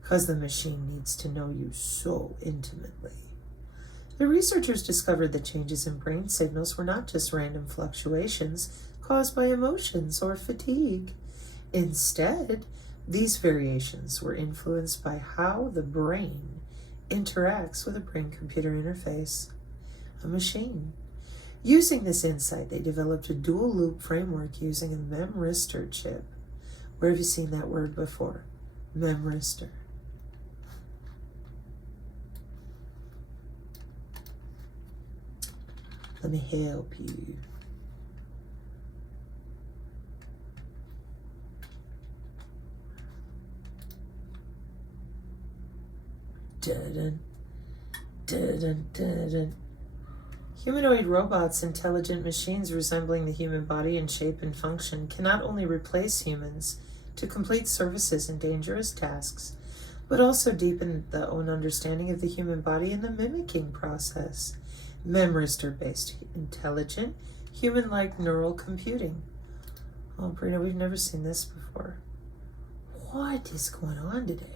because the machine needs to know you so intimately. The researchers discovered that changes in brain signals were not just random fluctuations caused by emotions or fatigue. Instead, these variations were influenced by how the brain interacts with a brain-computer interface, a machine. Using this insight, they developed a dual-loop framework using a Remastered chip. Where have you seen that word before? Remastered. Let me help you. Dun, dun, dun, dun, dun. Humanoid robots, intelligent machines resembling the human body in shape and function, can not only replace humans to complete services and dangerous tasks, but also deepen the own understanding of the human body in the mimicking process. Memristor-based intelligent, human-like neural computing. Oh, Brina, we've never seen this before. What is going on today?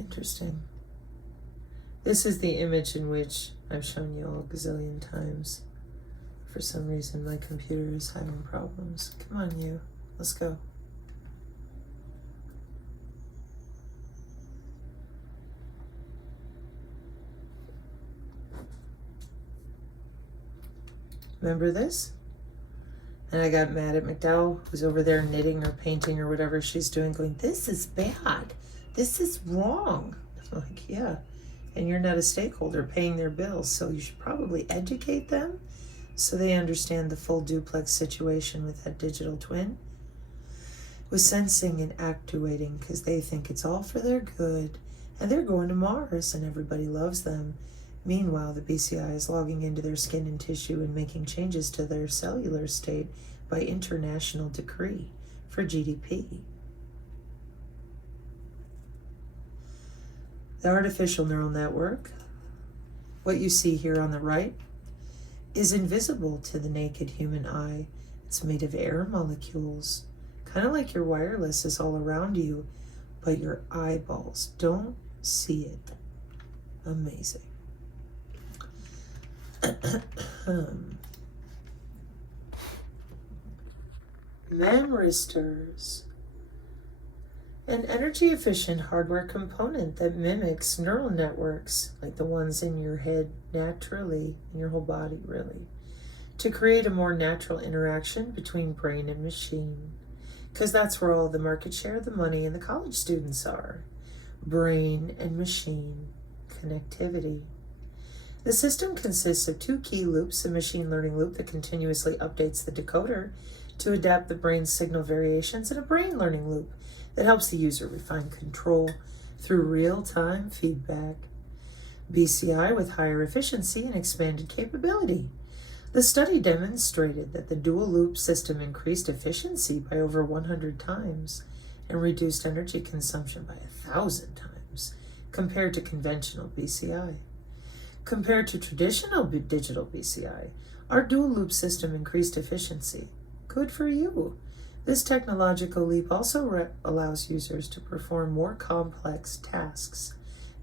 Interesting. This is the image in which I've shown you all a gazillion times. For some reason, my computer is having problems. Come on, you. Let's go. Remember this? And I got mad at McDowell, who's over there knitting or painting or whatever she's doing, going, this is bad. This is wrong. I'm like, yeah. And you're not a stakeholder paying their bills, so you should probably educate them so they understand the full duplex situation with that digital twin. With sensing and actuating, because they think it's all for their good, and they're going to Mars and everybody loves them. Meanwhile, the BCI is logging into their skin and tissue and making changes to their cellular state by international decree for GDP. The artificial neural network, what you see here on the right, is invisible to the naked human eye. It's made of air molecules, kind of like your wireless is all around you, but your eyeballs don't see it. Amazing. Memristors, an energy-efficient hardware component that mimics neural networks like the ones in your head naturally, in your whole body really, to create a more natural interaction between brain and machine. Because that's where all the market share, the money, and the college students are. Brain and machine connectivity. The system consists of two key loops, a machine learning loop that continuously updates the decoder to adapt the brain's signal variations, and a brain learning loop that helps the user refine control through real-time feedback. BCI with higher efficiency and expanded capability. The study demonstrated that the dual-loop system increased efficiency by over 100 times and reduced energy consumption by 1,000 times compared to conventional BCI. Compared to traditional digital BCI, our dual-loop system increased efficiency. Good for you. This technological leap also allows users to perform more complex tasks.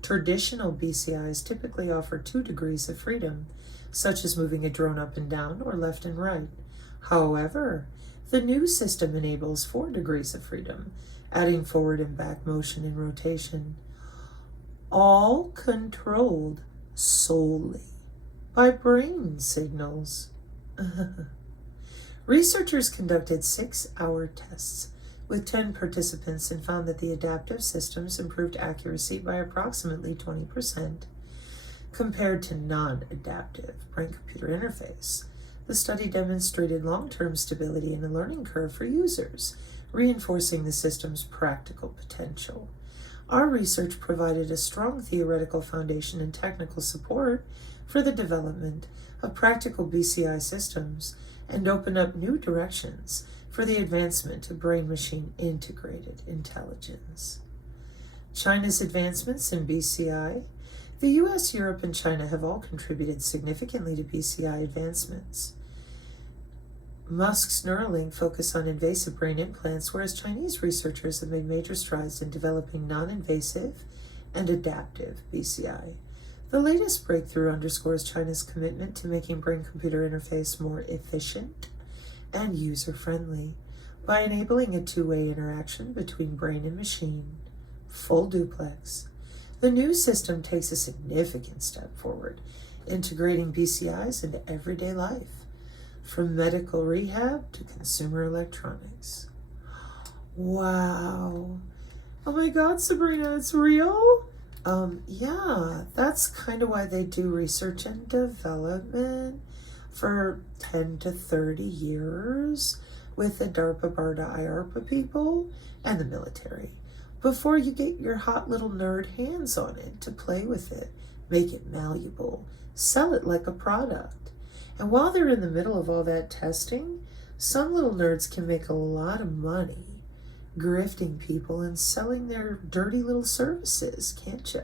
Traditional BCIs typically offer 2 degrees of freedom, such as moving a drone up and down or left and right. However, the new system enables 4 degrees of freedom, adding forward and back motion and rotation, all controlled solely by brain signals. Researchers conducted 6-hour tests with 10 participants and found that the adaptive systems improved accuracy by approximately 20% compared to non-adaptive brain-computer interface. The study demonstrated long-term stability in the learning curve for users, reinforcing the system's practical potential. Our research provided a strong theoretical foundation and technical support for the development of practical BCI systems and opened up new directions for the advancement of brain-machine integrated intelligence. China's advancements in BCI. The US, Europe, and China have all contributed significantly to BCI advancements. Musk's Neuralink focused on invasive brain implants, whereas Chinese researchers have made major strides in developing non-invasive and adaptive BCI. The latest breakthrough underscores China's commitment to making brain-computer interface more efficient and user-friendly by enabling a two-way interaction between brain and machine, full duplex. The new system takes a significant step forward, integrating BCIs into everyday life, from medical rehab to consumer electronics. Wow. Oh my God, Sabrina, it's real? Yeah, that's kind of why they do research and development for 10 to 30 years with the DARPA, BARDA, IARPA people and the military before you get your hot little nerd hands on it to play with it, make it malleable, sell it like a product. And while they're in the middle of all that testing, some little nerds can make a lot of money grifting people and selling their dirty little services, can't ya?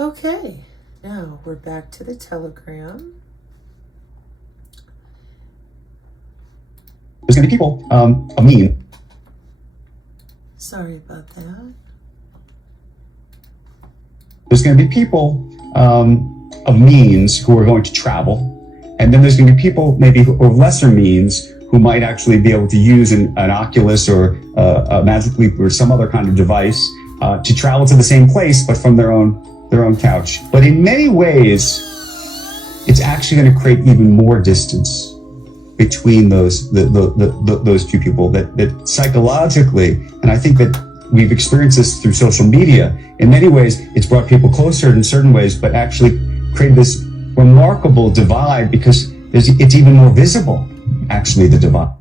Okay, now we're back to the Telegram. There's going to be people, a meme. Sorry about that. There's going to be people of means who are going to travel, and then there's going to be people maybe of lesser means who might actually be able to use an Oculus or a Magic Leap or some other kind of device to travel to the same place, but from their own couch. But in many ways, it's actually going to create even more distance between those two people. That psychologically, and I think that we've experienced this through social media. In many ways, it's brought people closer in certain ways, but actually created this remarkable divide because it's even more visible. Actually, the divide.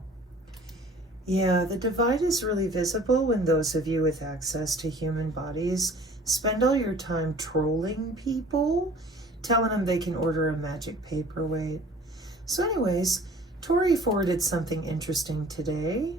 Yeah, the divide is really visible when those of you with access to human bodies spend all your time trolling people, telling them they can order a magic paperweight. So anyways, Tori forwarded something interesting today.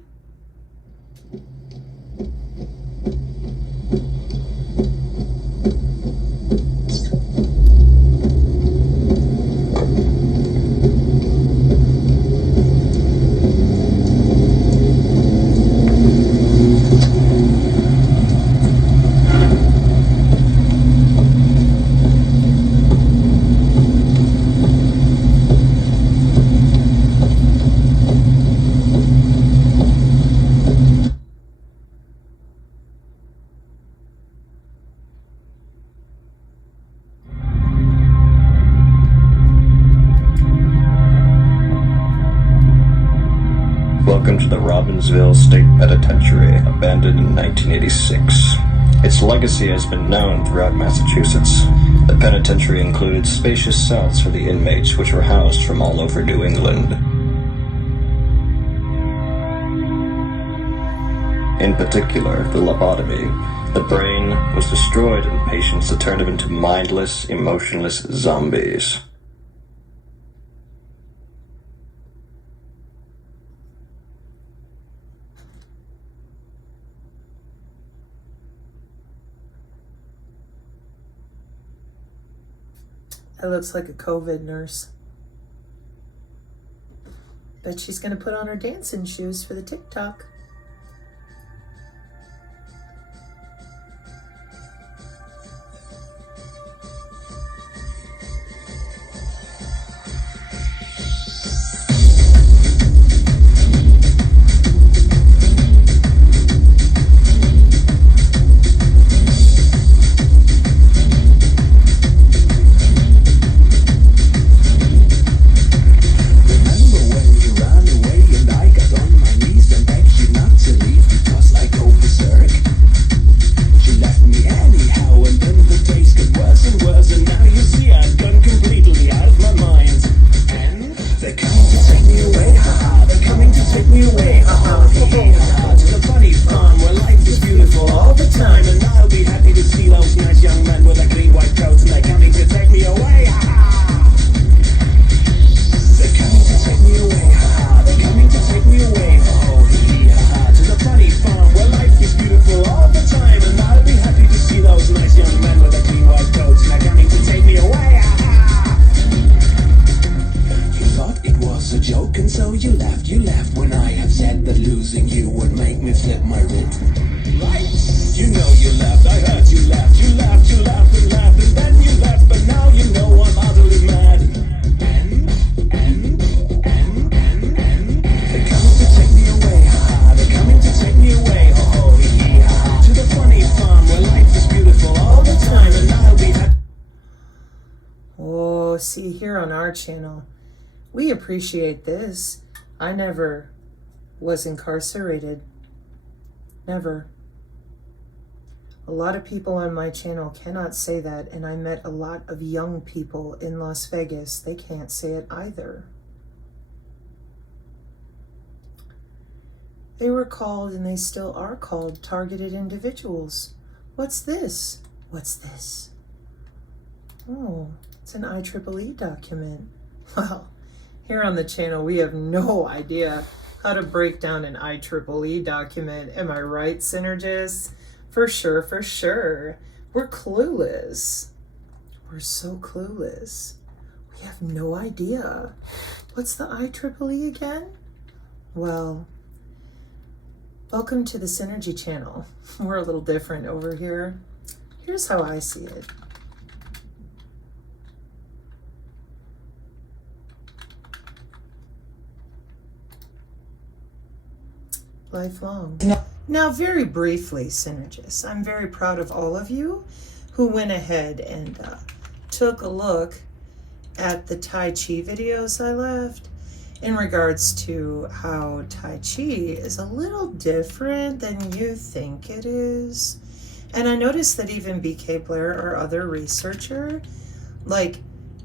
Welcome to the Robbinsville State Penitentiary, abandoned in 1986. Its legacy has been known throughout Massachusetts. The penitentiary included spacious cells for the inmates, which were housed from all over New England. In particular, the lobotomy. The brain was destroyed in patients to turn them into mindless, emotionless zombies. That looks like a COVID nurse. Bet she's gonna put on her dancing shoes for the TikTok. Remember when you ran away and I got on my knees and begged you see, here on our channel, we appreciate this. I never was incarcerated. Never. A lot of people on my channel cannot say that, and I met a lot of young people in Las Vegas. They can't say it either. They were called, and they still are called, targeted individuals. What's this? What's this? Oh, it's an IEEE document. Well, here on the channel, we have no idea how to break down an IEEE document. Am I right, Synergists? For sure, for sure. We're clueless. We're so clueless. We have no idea. What's the IEEE again? Well, welcome to the Synergy channel. We're a little different over here. Here's how I see it. Lifelong. Now, very briefly, Synergists, I'm very proud of all of you who went ahead and took a look at the Tai Chi videos I left in regards to how Tai Chi is a little different than you think it is. And I noticed that even BK Blair or other researcher, like,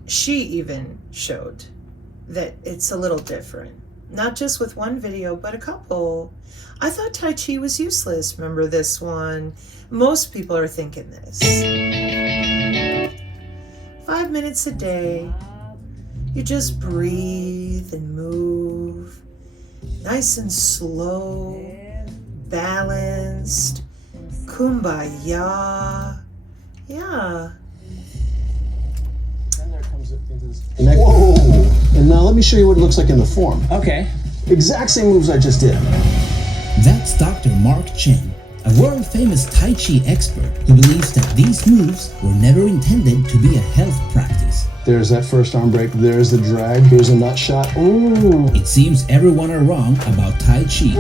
she even showed that it's a little different. Not just with one video, but a couple. I thought Tai Chi was useless. Remember this one? Most people are thinking this. 5 minutes a day. You just breathe and move. Nice and slow. Balanced. Kumbaya. Yeah. Then there comes into this. Whoa! And now let me show you what it looks like in the form. Okay. Exact same moves I just did. That's Dr. Mark Chen, a world-famous Tai Chi expert who believes that these moves were never intended to be a health practice. There's that first arm break, there's the drag, here's a nut shot. Ooh! It seems everyone are wrong about Tai Chi,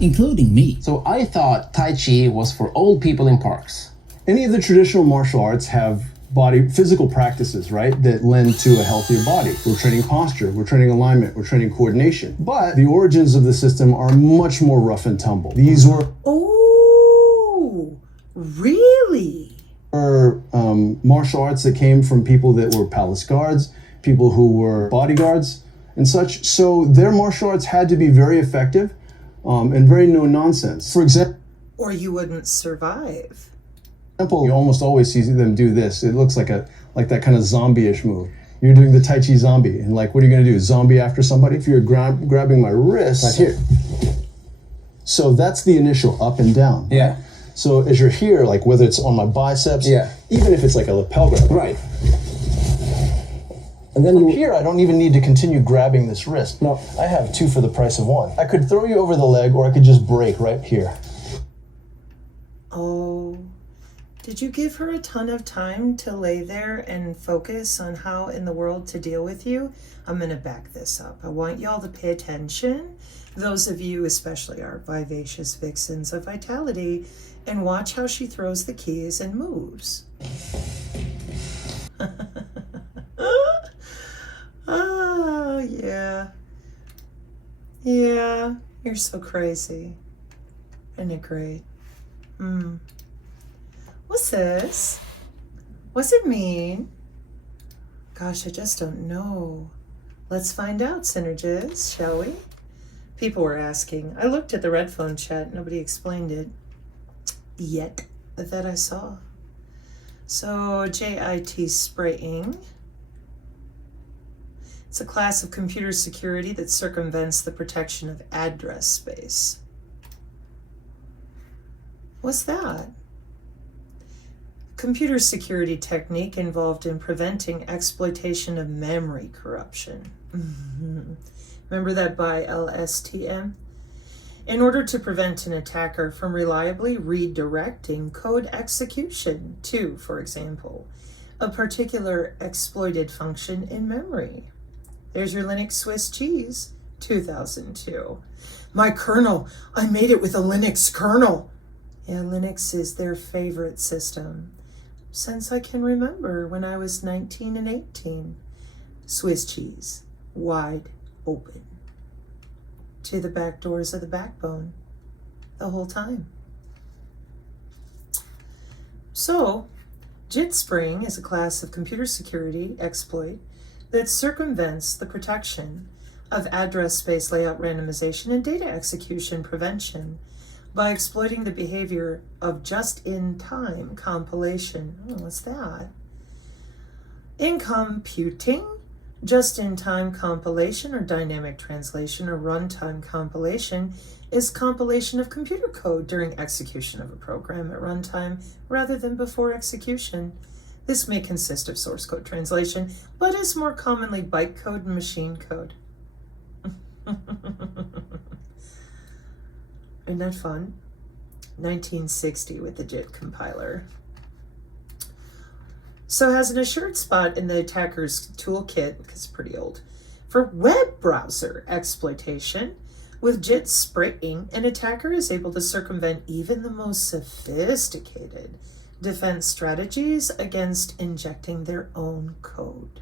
including me. So I thought Tai Chi was for old people in parks. Any of the traditional martial arts have physical practices, right, that lend to a healthier body. We're training posture, we're training alignment, we're training coordination. But the origins of the system are much more rough and tumble. These were really? Martial arts that came from people that were palace guards, people who were bodyguards and such. So their martial arts had to be very effective and very no nonsense. For example, Or you wouldn't survive. You almost always see them do this. It looks like that kind of zombie-ish move. You're doing the Tai Chi zombie, and like, what are you gonna do? Zombie after somebody? If you're grabbing my wrist, right here. So that's the initial up and down. Yeah. So as you're here, like whether it's on my biceps, even if it's like a lapel grab, Right. and then from here, I don't even need to continue grabbing this wrist. No, I have two for the price of one. I could throw you over the leg, or I could just break right here. Oh. Did you give her a ton of time to lay there and focus on how in the world to deal with you? I'm going to back this up. I want y'all to pay attention. Those of you, especially our vivacious vixens of vitality, and watch how she throws the keys and moves. Oh, yeah. Yeah, you're so crazy. Isn't it great? What's this? What's it mean? Gosh, I just don't know. Let's find out, Synergists, shall we? People were asking. I looked at the red phone chat. Nobody explained it yet that I saw. So, JIT spraying. It's a class of computer security that circumvents the protection of address space. What's that? Computer security technique involved in preventing exploitation of memory corruption. Remember that by LSTM? In order to prevent an attacker from reliably redirecting code execution to, for example, a particular exploited function in memory. There's your Linux Swiss cheese, 2002. My kernel, I made it with a Linux kernel. Yeah, Linux is their favorite system. since I can remember when I was 19 and 18. Swiss cheese, wide open to the back doors of the backbone the whole time. So, JIT Spring is a class of computer security exploit that circumvents the protection of address space layout randomization and data execution prevention by exploiting the behavior of just-in-time compilation. Oh, what's that? In computing, just-in-time compilation or dynamic translation or runtime compilation is compilation of computer code during execution of a program at runtime rather than before execution. This may consist of source code translation, but is more commonly bytecode and machine code. Isn't that fun? 1960 with the JIT compiler. So has an assured spot in the attacker's toolkit, because it's pretty old, for web browser exploitation. With JIT Spring, an attacker is able to circumvent even the most sophisticated defense strategies against injecting their own code.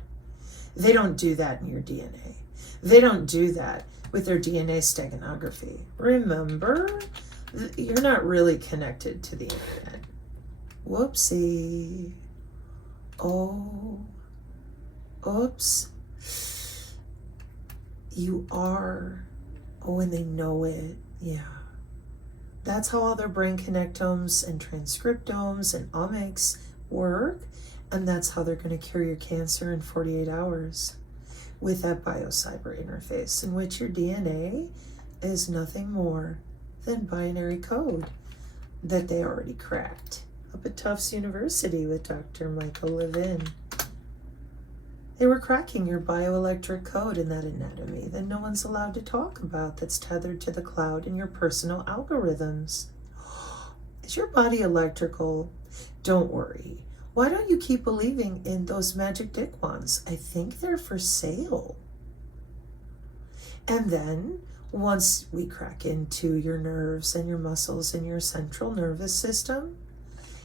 They don't do that in your DNA. They don't do that with their DNA steganography. Remember, you're not really connected to the internet. Whoopsie. Oh, oops. You are. Oh, and they know it. Yeah. That's how all their brain connectomes and transcriptomes and omics work. And that's how they're going to cure your cancer in 48 hours with that biocyber interface, in which your DNA is nothing more than binary code that they already cracked up at Tufts University with Dr. Michael Levin. They were cracking your bioelectric code in that anatomy that no one's allowed to talk about, that's tethered to the cloud in your personal algorithms. Is your body electrical? Don't worry. Why don't you keep believing in those magic dick wands? I think they're for sale. And then once we crack into your nerves and your muscles and your central nervous system,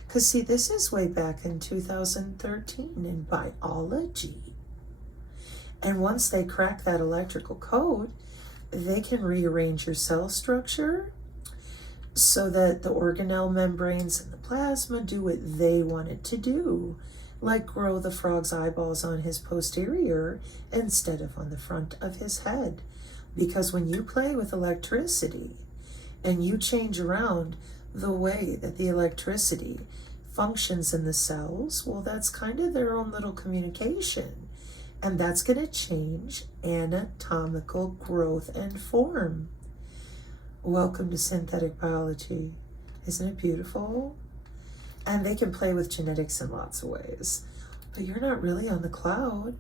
because see, this is way back in 2013 in biology. And once they crack that electrical code, they can rearrange your cell structure so that the organelle membranes and the plasma do what they want it to do, like grow the frog's eyeballs on his posterior instead of on the front of his head. Because when you play with electricity and you change around the way that the electricity functions in the cells, well, that's kind of their own little communication. And that's going to change anatomical growth and form. Welcome to synthetic biology. Isn't it beautiful? And they can play with genetics in lots of ways. But you're not really on the cloud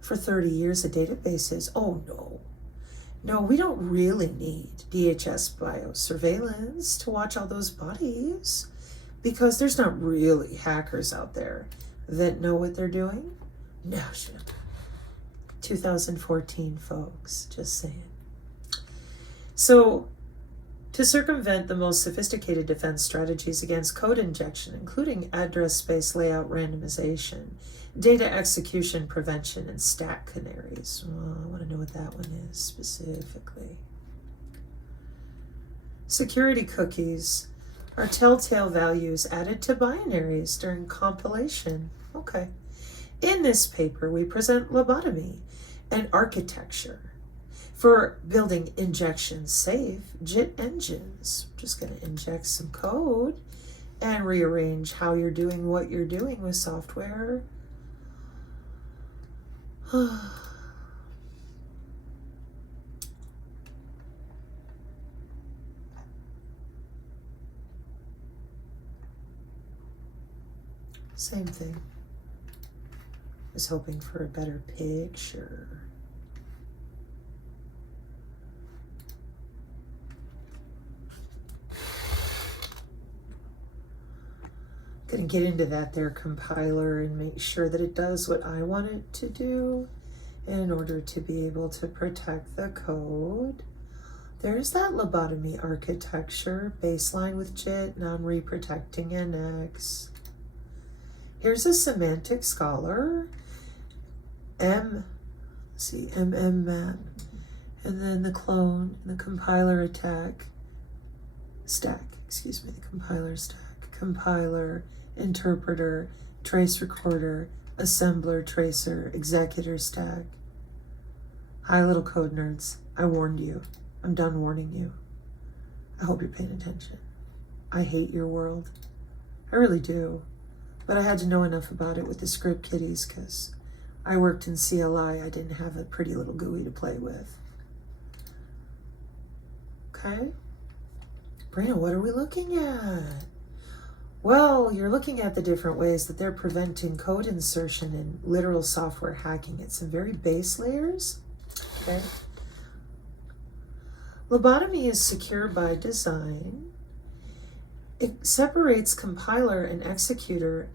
for 30 years of databases. Oh, no. No, we don't really need DHS biosurveillance to watch all those bodies, because there's not really hackers out there that know what they're doing. No shit. 2014, folks, just saying. So, to circumvent the most sophisticated defense strategies against code injection, including address space layout randomization, data execution prevention, and stack canaries. Well, I want to know what that one is specifically. Security cookies are telltale values added to binaries during compilation. Okay. In this paper, we present lobotomy and architecture for building injection-safe JIT engines. Just going to inject some code and rearrange how you're doing what you're doing with software. Same thing. Was hoping for a better picture. Gonna get into that there compiler and make sure that it does what I want it to do in order to be able to protect the code. There's that lobotomy architecture, baseline with JIT, non-reprotecting NX. Here's a semantic scholar, MMMAP, and then the clone, the compiler stack, compiler, interpreter, trace recorder, assembler, tracer, executor stack. Hi, little code nerds. I warned you. I'm done warning you. I hope you're paying attention. I hate your world. I really do. But I had to know enough about it with the script kiddies because I worked in CLI. I didn't have a pretty little GUI to play with. Okay. Brandon, what are we looking at? Well, you're looking at the different ways that they're preventing code insertion and literal software hacking at some very base layers. Okay. Lobotomy is secure by design. It separates compiler and executor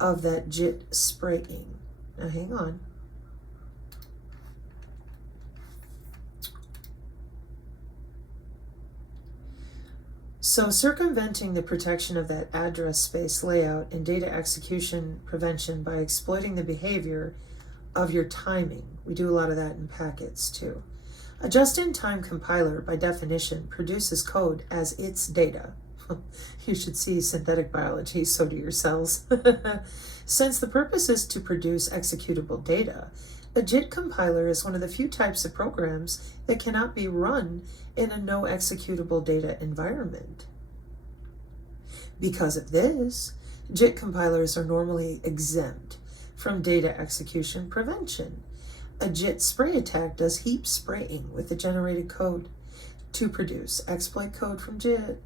of that JIT spraying. Now hang on. So circumventing the protection of that address space layout and data execution prevention by exploiting the behavior of your timing. We do a lot of that in packets too. A just-in-time compiler, by definition, produces code as its data. You should see synthetic biology, so do your cells. Since the purpose is to produce executable data, a JIT compiler is one of the few types of programs that cannot be run in a no executable data environment. Because of this, JIT compilers are normally exempt from data execution prevention. A JIT spray attack does heap spraying with the generated code to produce exploit code from JIT.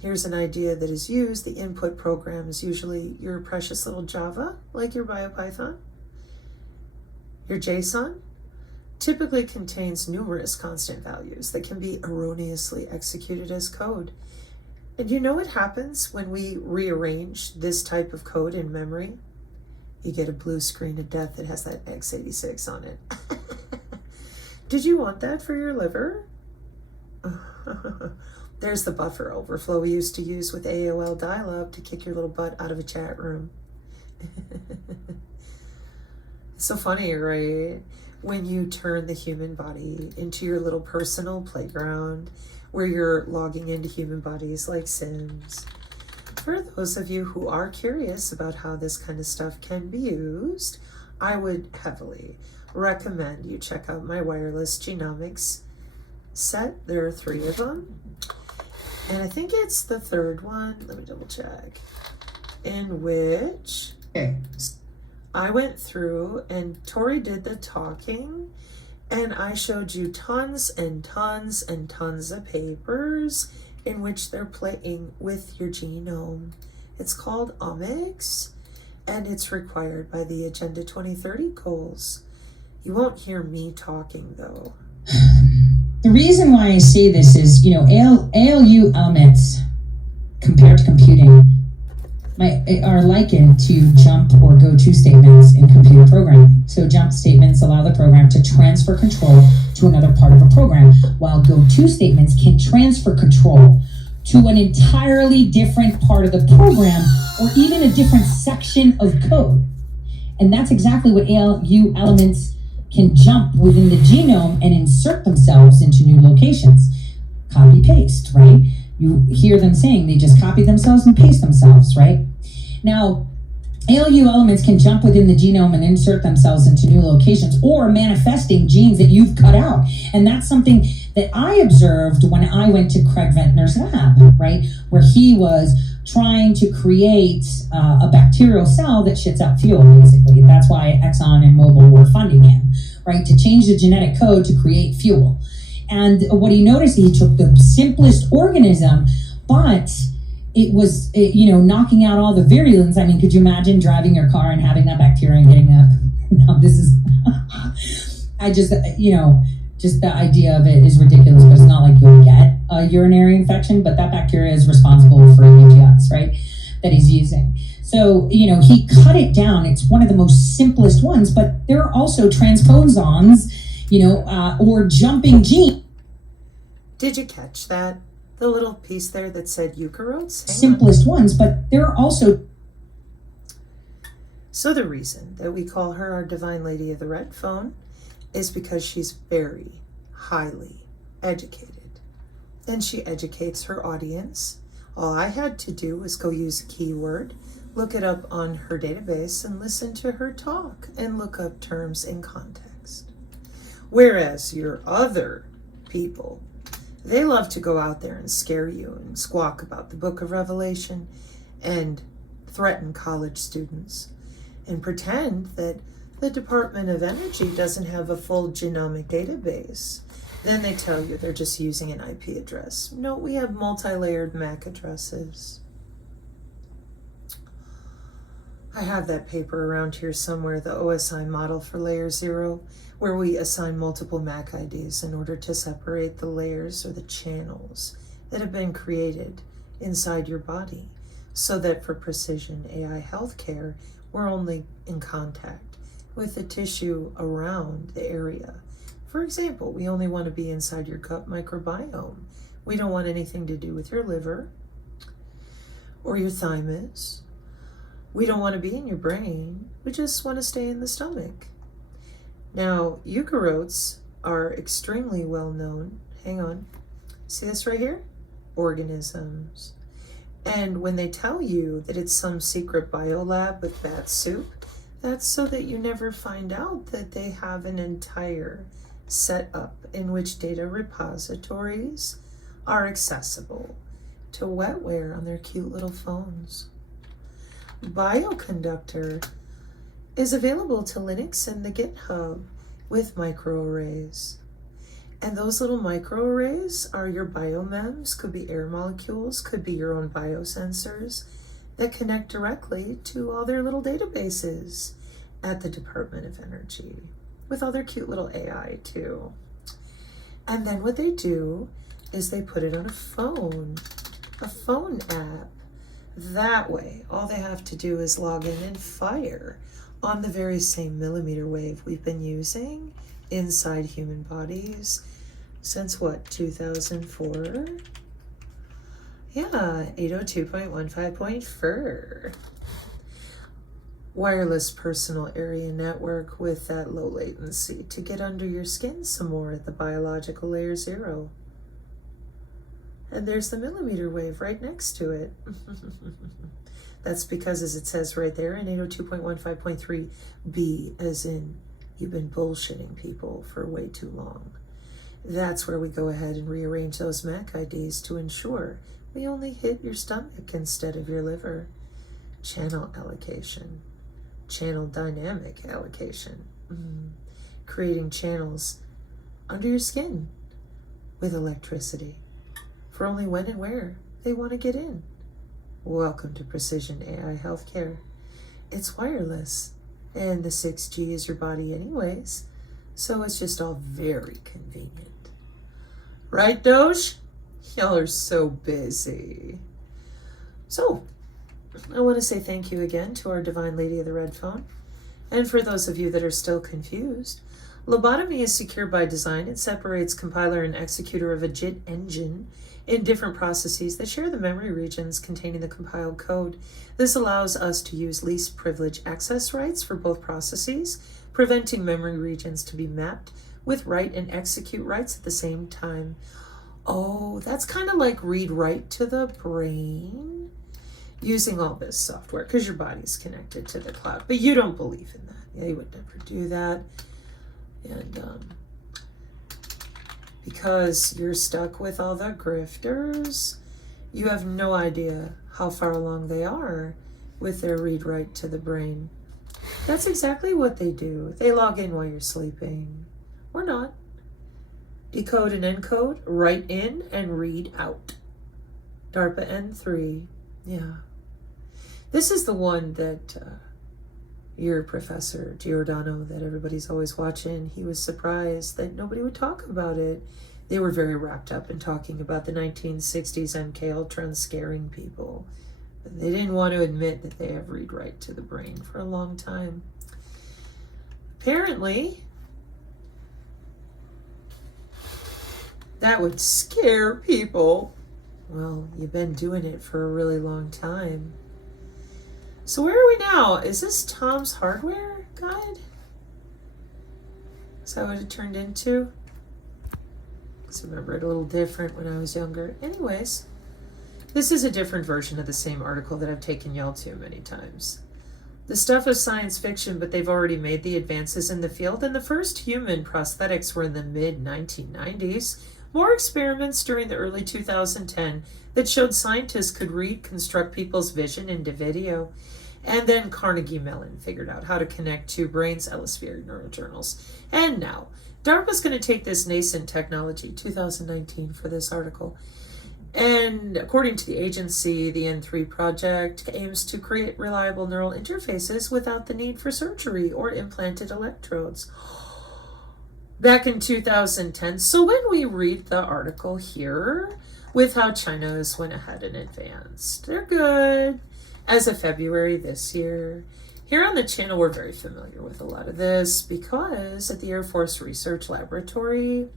Here's an idea that is used. The input program is usually your precious little Java, like your BioPython. Your JSON typically contains numerous constant values that can be erroneously executed as code. And you know what happens when we rearrange this type of code in memory? You get a blue screen of death that has that x86 on it. Did you want that for your liver? There's the buffer overflow we used to use with AOL dial-up to kick your little butt out of a chat room. It's so funny, right? When you turn the human body into your little personal playground where you're logging into human bodies like Sims. For those of you who are curious about how this kind of stuff can be used, I would heavily recommend you check out my wireless genomics set. There are 3 of them. And I think it's the 3rd one, let me double check, in which I went through and Tori did the talking and I showed you tons and tons and tons of papers in which they're playing with your genome. It's called Omics, and it's required by the Agenda 2030 goals. You won't hear me talking, though. The reason why I say this is, ALU elements compared to computing are likened to jump or go-to statements in computer programming. So jump statements allow the program to transfer control to another part of a program, while go-to statements can transfer control to an entirely different part of the program or even a different section of code. And that's exactly what ALU elements can jump within the genome and insert themselves into new locations. Copy-paste, right? You hear them saying they just copy themselves and paste themselves, right? Now, ALU elements can jump within the genome and insert themselves into new locations or manifesting genes that you've cut out. And that's something that I observed when I went to Craig Ventnor's lab, right? Where he was trying to create a bacterial cell that shits out fuel, basically. That's why Exxon and Mobil were funding him, right? To change the genetic code to create fuel. And what he noticed, he took the simplest organism, but it was, knocking out all the virulence. I mean, could you imagine driving your car and having that bacteria and getting that? No, this is, just the idea of it is ridiculous, but it's not like you'll get a urinary infection, but that bacteria is responsible for UTIs, right? That he's using. So, he cut it down. It's one of the most simplest ones, but there are also transposons, or jumping genes. Did you catch that? The little piece there that said eukaryotes? Simplest ones, but there are also... So the reason that we call her our Divine Lady of the Red Phone is because she's very highly educated. And she educates her audience. All I had to do was go use a keyword, look it up on her database, and listen to her talk and look up terms in context. Whereas your other people, they love to go out there and scare you and squawk about the Book of Revelation and threaten college students and pretend that the Department of Energy doesn't have a full genomic database. Then they tell you they're just using an IP address. No, we have multi-layered MAC addresses. I have that paper around here somewhere, the OSI model for layer 0, where we assign multiple MAC IDs in order to separate the layers or the channels that have been created inside your body, so that for precision AI healthcare, we're only in contact with the tissue around the area. For example, we only want to be inside your gut microbiome. We don't want anything to do with your liver or your thymus. We don't want to be in your brain. We just want to stay in the stomach. Now, eukaryotes are extremely well known. Hang on. See this right here? Organisms. And when they tell you that it's some secret biolab with bat soup, that's so that you never find out that they have an entire setup in which data repositories are accessible to wetware on their cute little phones. Bioconductor is available to Linux and the GitHub with microarrays. And those little microarrays are your biomems, could be air molecules, could be your own biosensors that connect directly to all their little databases at the Department of Energy, with all their cute little AI too. And then what they do is they put it on a phone app. That way, all they have to do is log in and fire on the very same millimeter wave we've been using inside human bodies since what, 2004? Yeah, 802.15.4. Wireless personal area network with that low latency to get under your skin some more at the biological layer 0. And there's the millimeter wave right next to it. That's because, as it says right there in 802.15.3, B, as in you've been bullshitting people for way too long. That's where we go ahead and rearrange those MAC IDs to ensure we only hit your stomach instead of your liver. Channel allocation. Channel dynamic allocation. Creating channels under your skin with electricity for only when and where they want to get in. Welcome to Precision AI Healthcare. It's wireless, and the 6G is your body anyways, so it's just all very convenient. Right, Doge? Y'all are so busy. So, I want to say thank you again to our Divine Lady of the Red Phone. And for those of you that are still confused, lobotomy is secure by design. It separates compiler and executor of a JIT engine in different processes that share the memory regions containing the compiled code. This allows us to use least privilege access rights for both processes, preventing memory regions to be mapped with write and execute rights at the same time. Oh, that's kind of like read-write to the brain, using all this software, because your body's connected to the cloud. But you don't believe in that. Yeah, you would never do that. And because you're stuck with all the grifters, you have no idea how far along they are with their read-write to the brain. That's exactly what they do. They log in while you're sleeping, or not. Decode and encode, write in and read out. DARPA N3, yeah. This is the one that your Professor Giordano, that everybody's always watching, he was surprised that nobody would talk about it. They were very wrapped up in talking about the 1960s MKUltra and scaring people. But they didn't want to admit that they have read-write to the brain for a long time. Apparently, that would scare people. Well, you've been doing it for a really long time. So where are we now? Is this Tom's Hardware Guide? Is that what it turned into? I remember it a little different when I was younger. Anyways, this is a different version of the same article that I've taken y'all to many times. The stuff is science fiction, but they've already made the advances in the field, and the first human prosthetics were in the mid-1990s. More experiments during the early 2010 that showed scientists could reconstruct people's vision into video. And then Carnegie Mellon figured out how to connect two brains, Elsevier neurojournals. And now, DARPA's going to take this nascent technology, 2019 for this article, and according to the agency, the N3 project aims to create reliable neural interfaces without the need for surgery or implanted electrodes. Back in 2010, so when we read the article here with how China has went ahead and advanced, they're good. As of February this year, here on the channel, we're very familiar with a lot of this because at the Air Force Research Laboratory,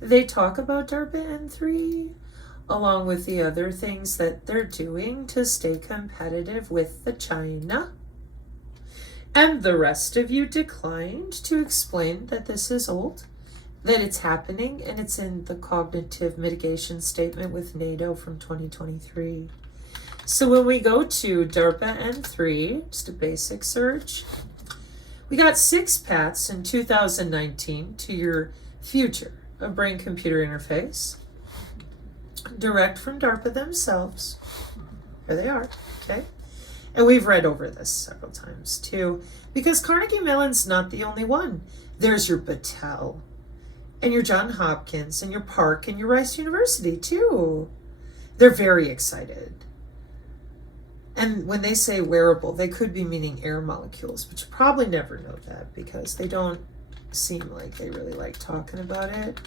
they talk about DARPA N3 along with the other things that they're doing to stay competitive with the China. And the rest of you declined to explain that this is old, that it's happening, and it's in the cognitive mitigation statement with NATO from 2023. So when we go to DARPA N3, just a basic search, we got 6 paths in 2019 to your future of brain-computer interface, direct from DARPA themselves. Here they are, okay? And we've read over this several times too, because Carnegie Mellon's not the only one. There's your Battelle, and your Johns Hopkins, and your Park, and your Rice University too. They're very excited. And when they say wearable, they could be meaning air molecules, but you probably never know that because they don't seem like they really like talking about it.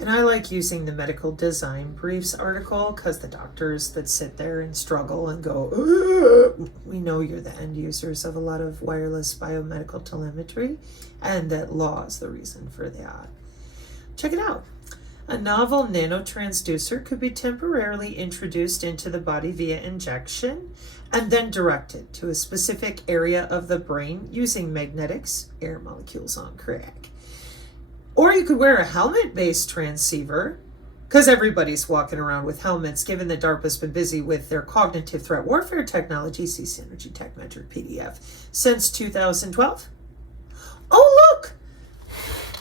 And I like using the medical design briefs article because the doctors that sit there and struggle and go, we know you're the end users of a lot of wireless biomedical telemetry, and that law is the reason for that. Check it out. A novel nanotransducer could be temporarily introduced into the body via injection and then directed to a specific area of the brain using magnetics, air molecules on crack. Or you could wear a helmet-based transceiver, because everybody's walking around with helmets, given that DARPA's been busy with their cognitive threat warfare technology, see Psinergy Tech Mentor PDF, since 2012. Oh, look!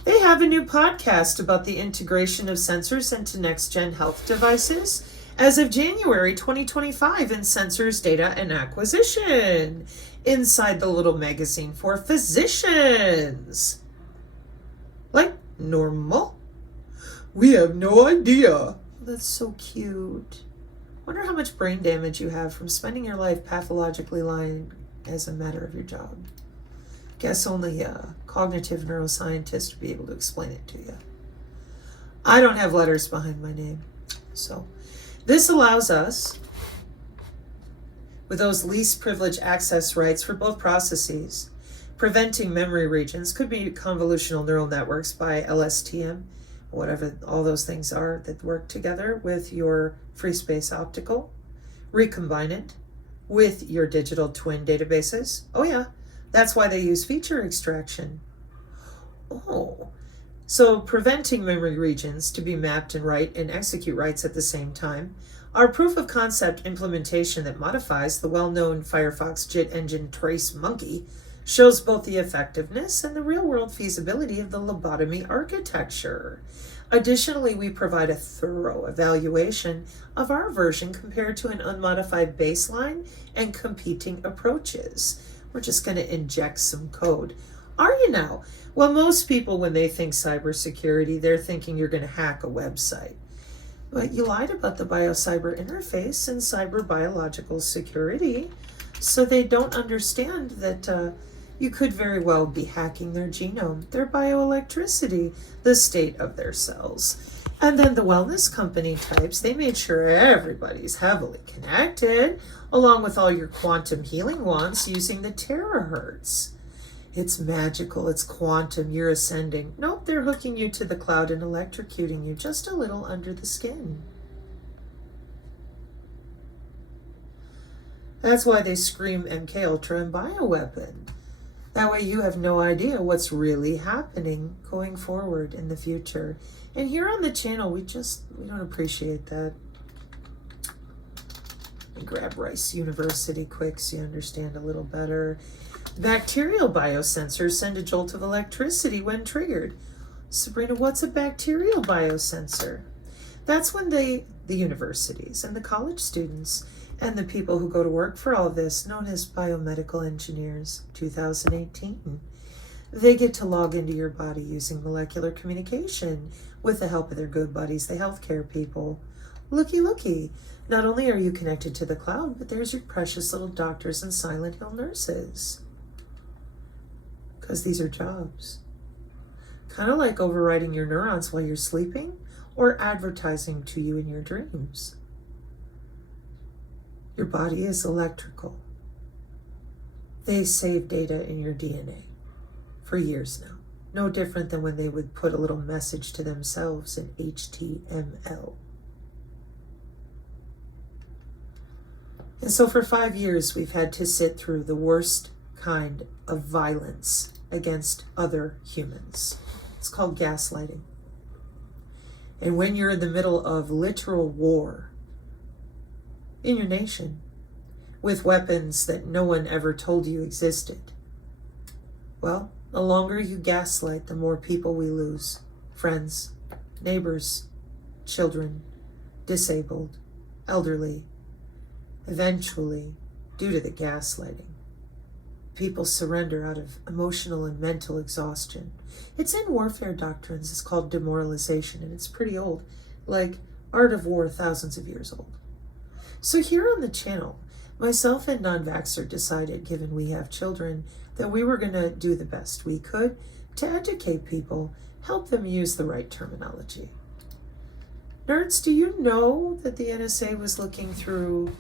They have a new podcast about the integration of sensors into next-gen health devices as of January 2025 in Sensors, Data, and Acquisition inside the little magazine for physicians. Like normal? We have no idea. That's so cute. Wonder how much brain damage you have from spending your life pathologically lying as a matter of your job. Guess only a cognitive neuroscientist would be able to explain it to you. I don't have letters behind my name. So this allows us, with those least privileged access rights for both processes, preventing memory regions, could be convolutional neural networks by LSTM, whatever all those things are that work together with your free space optical, recombine it with your digital twin databases. Oh yeah, that's why they use feature extraction. Oh, so preventing memory regions to be mapped and write and execute writes at the same time. Our proof of concept implementation that modifies the well-known Firefox JIT engine Trace Monkey shows both the effectiveness and the real-world feasibility of the lobotomy architecture. Additionally, we provide a thorough evaluation of our version compared to an unmodified baseline and competing approaches. We're just going to inject some code. Are you now? Well, most people, when they think cybersecurity, they're thinking you're going to hack a website. But you lied about the bio-cyber interface and cyber biological security, so they don't understand that you could very well be hacking their genome, their bioelectricity, the state of their cells. And then the wellness company types, they made sure everybody's heavily connected, along with all your quantum healing wands using the terahertz. It's magical, it's quantum, you're ascending. Nope, they're hooking you to the cloud and electrocuting you just a little under the skin. That's why they scream MKUltra and bioweapon. That way you have no idea what's really happening going forward in the future. And here on the channel, we don't appreciate that. And grab Rice University quick so you understand a little better. Bacterial biosensors send a jolt of electricity when triggered. Sabrina, what's a bacterial biosensor? That's when the universities and the college students and the people who go to work for all this, known as biomedical engineers, 2018, they get to log into your body using molecular communication with the help of their good buddies, the healthcare people. Looky, looky. Not only are you connected to the cloud, but there's your precious little doctors and Silent Hill nurses. Because these are jobs. Kind of like overriding your neurons while you're sleeping or advertising to you in your dreams. Your body is electrical. They save data in your DNA for years now. No different than when they would put a little message to themselves in HTML. And so for 5 years, we've had to sit through the worst kind of violence against other humans. It's called gaslighting. And when you're in the middle of literal war in your nation with weapons that no one ever told you existed, well, the longer you gaslight, the more people we lose. Friends, neighbors, children, disabled, elderly. Eventually, due to the gaslighting, people surrender out of emotional and mental exhaustion. It's in warfare doctrines. It's called demoralization, and it's pretty old, like art of war, thousands of years old. So here on the channel, myself and Nonvaxer decided, given we have children, that we were going to do the best we could to educate people, help them use the right terminology. Nerds, do you know that the NSA was looking through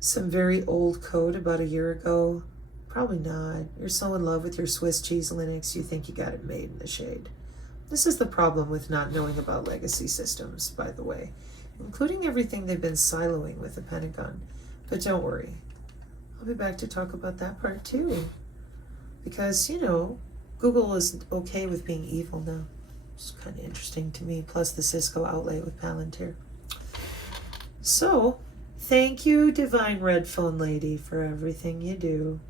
some very old code about a year ago? Probably not. You're so in love with your Swiss cheese Linux, you think you got it made in the shade. This is the problem with not knowing about legacy systems, by the way, including everything they've been siloing with the Pentagon. But don't worry, I'll be back to talk about that part too. Because, you know, Google is okay with being evil now. It's kind of interesting to me, plus the Cisco outlay with Palantir. So, thank you, Divine Red Phone Lady, for everything you do.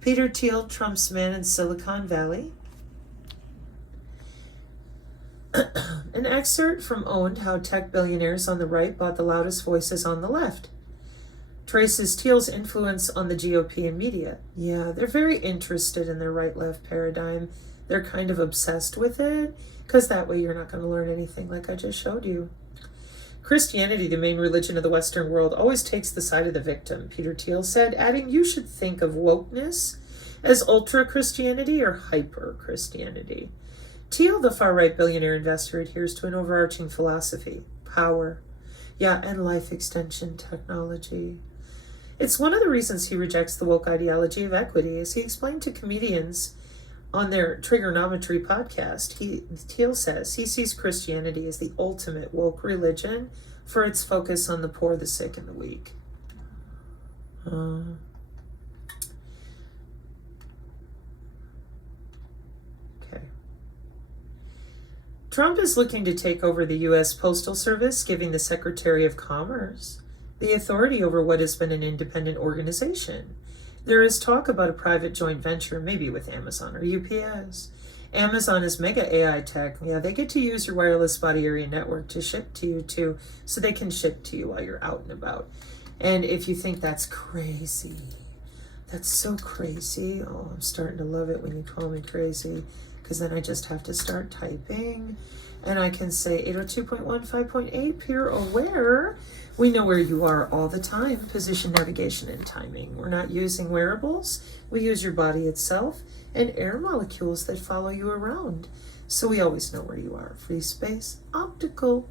Peter Thiel, Trump's man in Silicon Valley. An excerpt from Owned, How Tech Billionaires on the Right Bought the Loudest Voices on the Left. Traces Thiel's influence on the GOP and media. Yeah, they're very interested in their right-left paradigm. They're kind of obsessed with it, because that way you're not going to learn anything like I just showed you. Christianity, the main religion of the Western world, always takes the side of the victim, Peter Thiel said, adding, you should think of wokeness as ultra-Christianity or hyper-Christianity. Thiel, the far-right billionaire investor, adheres to an overarching philosophy, power, and life extension technology. It's one of the reasons he rejects the woke ideology of equity. As he explained to comedians on their Trigonometry podcast, Thiel says he sees Christianity as the ultimate woke religion for its focus on the poor, the sick, and the weak. Okay. Trump is looking to take over the U.S. Postal Service, giving the Secretary of Commerce the authority over what has been an independent organization. There is talk about a private joint venture, maybe with Amazon or UPS. Amazon is mega AI tech. Yeah, they get to use your wireless body area network to ship to you too, so they can ship to you while you're out and about. And if you think that's crazy, that's so crazy. Oh, I'm starting to love it when you call me crazy, because then I just have to start typing. And I can say 802.15.8, peer aware. We know where you are all the time. Position, navigation, and timing. We're not using wearables. We use your body itself and air molecules that follow you around. So we always know where you are. Free space, optical.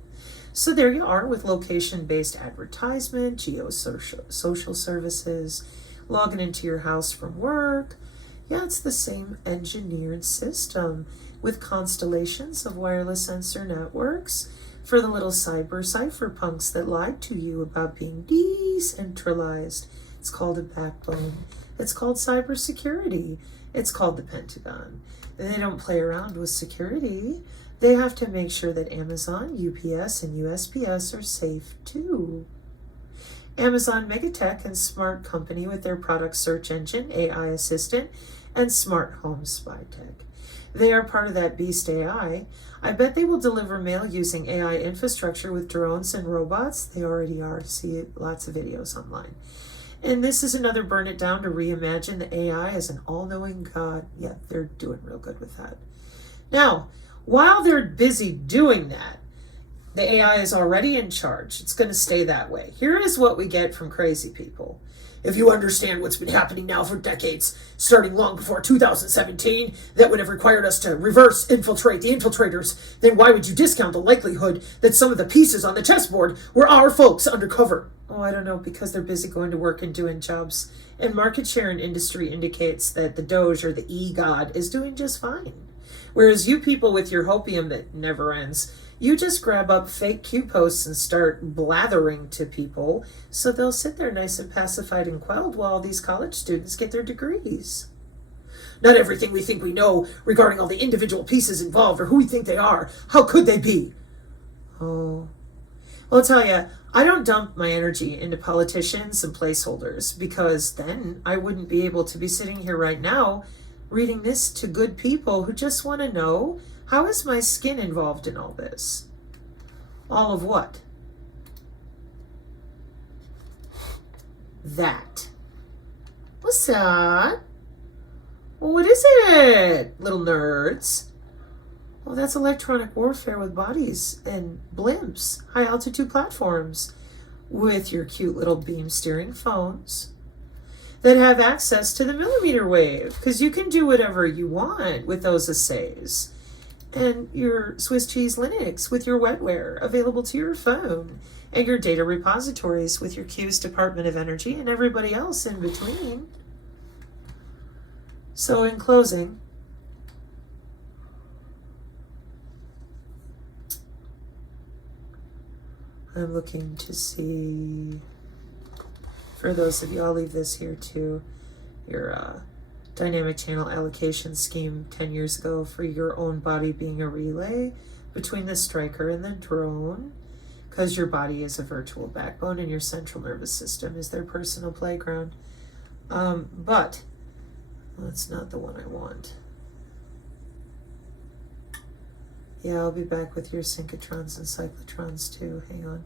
So there you are with location-based advertisement, social services, logging into your house from work, Yeah, it's the same engineered system with constellations of wireless sensor networks for the little cypherpunks that lied to you about being decentralized. It's called a backbone. It's called cybersecurity. It's called the Pentagon. And they don't play around with security. They have to make sure that Amazon, UPS, and USPS are safe too. Amazon Megatech and Smart Company with their product search engine, AI Assistant, and Smart Home Spy Tech. They are part of that beast AI. I bet they will deliver mail using AI infrastructure with drones and robots. They already are. See lots of videos online. And this is another burn it down to reimagine the AI as an all-knowing God. Yeah, they're doing real good with that. Now, while they're busy doing that, the AI is already in charge. It's going to stay that way. Here is what we get from crazy people. If you understand what's been happening now for decades, starting long before 2017, that would have required us to reverse infiltrate the infiltrators, then why would you discount the likelihood that some of the pieces on the chessboard were our folks undercover? Oh, I don't know, because they're busy going to work and doing jobs. And market share in industry indicates that the Doge or the E-God is doing just fine. Whereas you people with your hopium that never ends, you just grab up fake Q posts and start blathering to people so they'll sit there nice and pacified and quelled while these college students get their degrees. Not everything we think we know regarding all the individual pieces involved or who we think they are. How could they be? Oh, well, I'll tell you, I don't dump my energy into politicians and placeholders because then I wouldn't be able to be sitting here right now reading this to good people who just want to know, how is my skin involved in all this? All of what? That. What's that? Well, what is it, little nerds? Well, that's electronic warfare with bodies and blimps, high altitude platforms, with your cute little beam steering phones that have access to the millimeter wave, because you can do whatever you want with those assays. And your Swiss cheese Linux with your wetware available to your phone, and your data repositories with your Q's Department of Energy and everybody else in between. So in closing, I'm looking to see, for those of you, I'll leave this here too, your dynamic channel allocation scheme 10 years ago for your own body being a relay between the striker and the drone, because your body is a virtual backbone and your central nervous system is their personal playground. But that's not the one I want. Yeah, I'll be back with your synchrotrons and cyclotrons too. Hang on.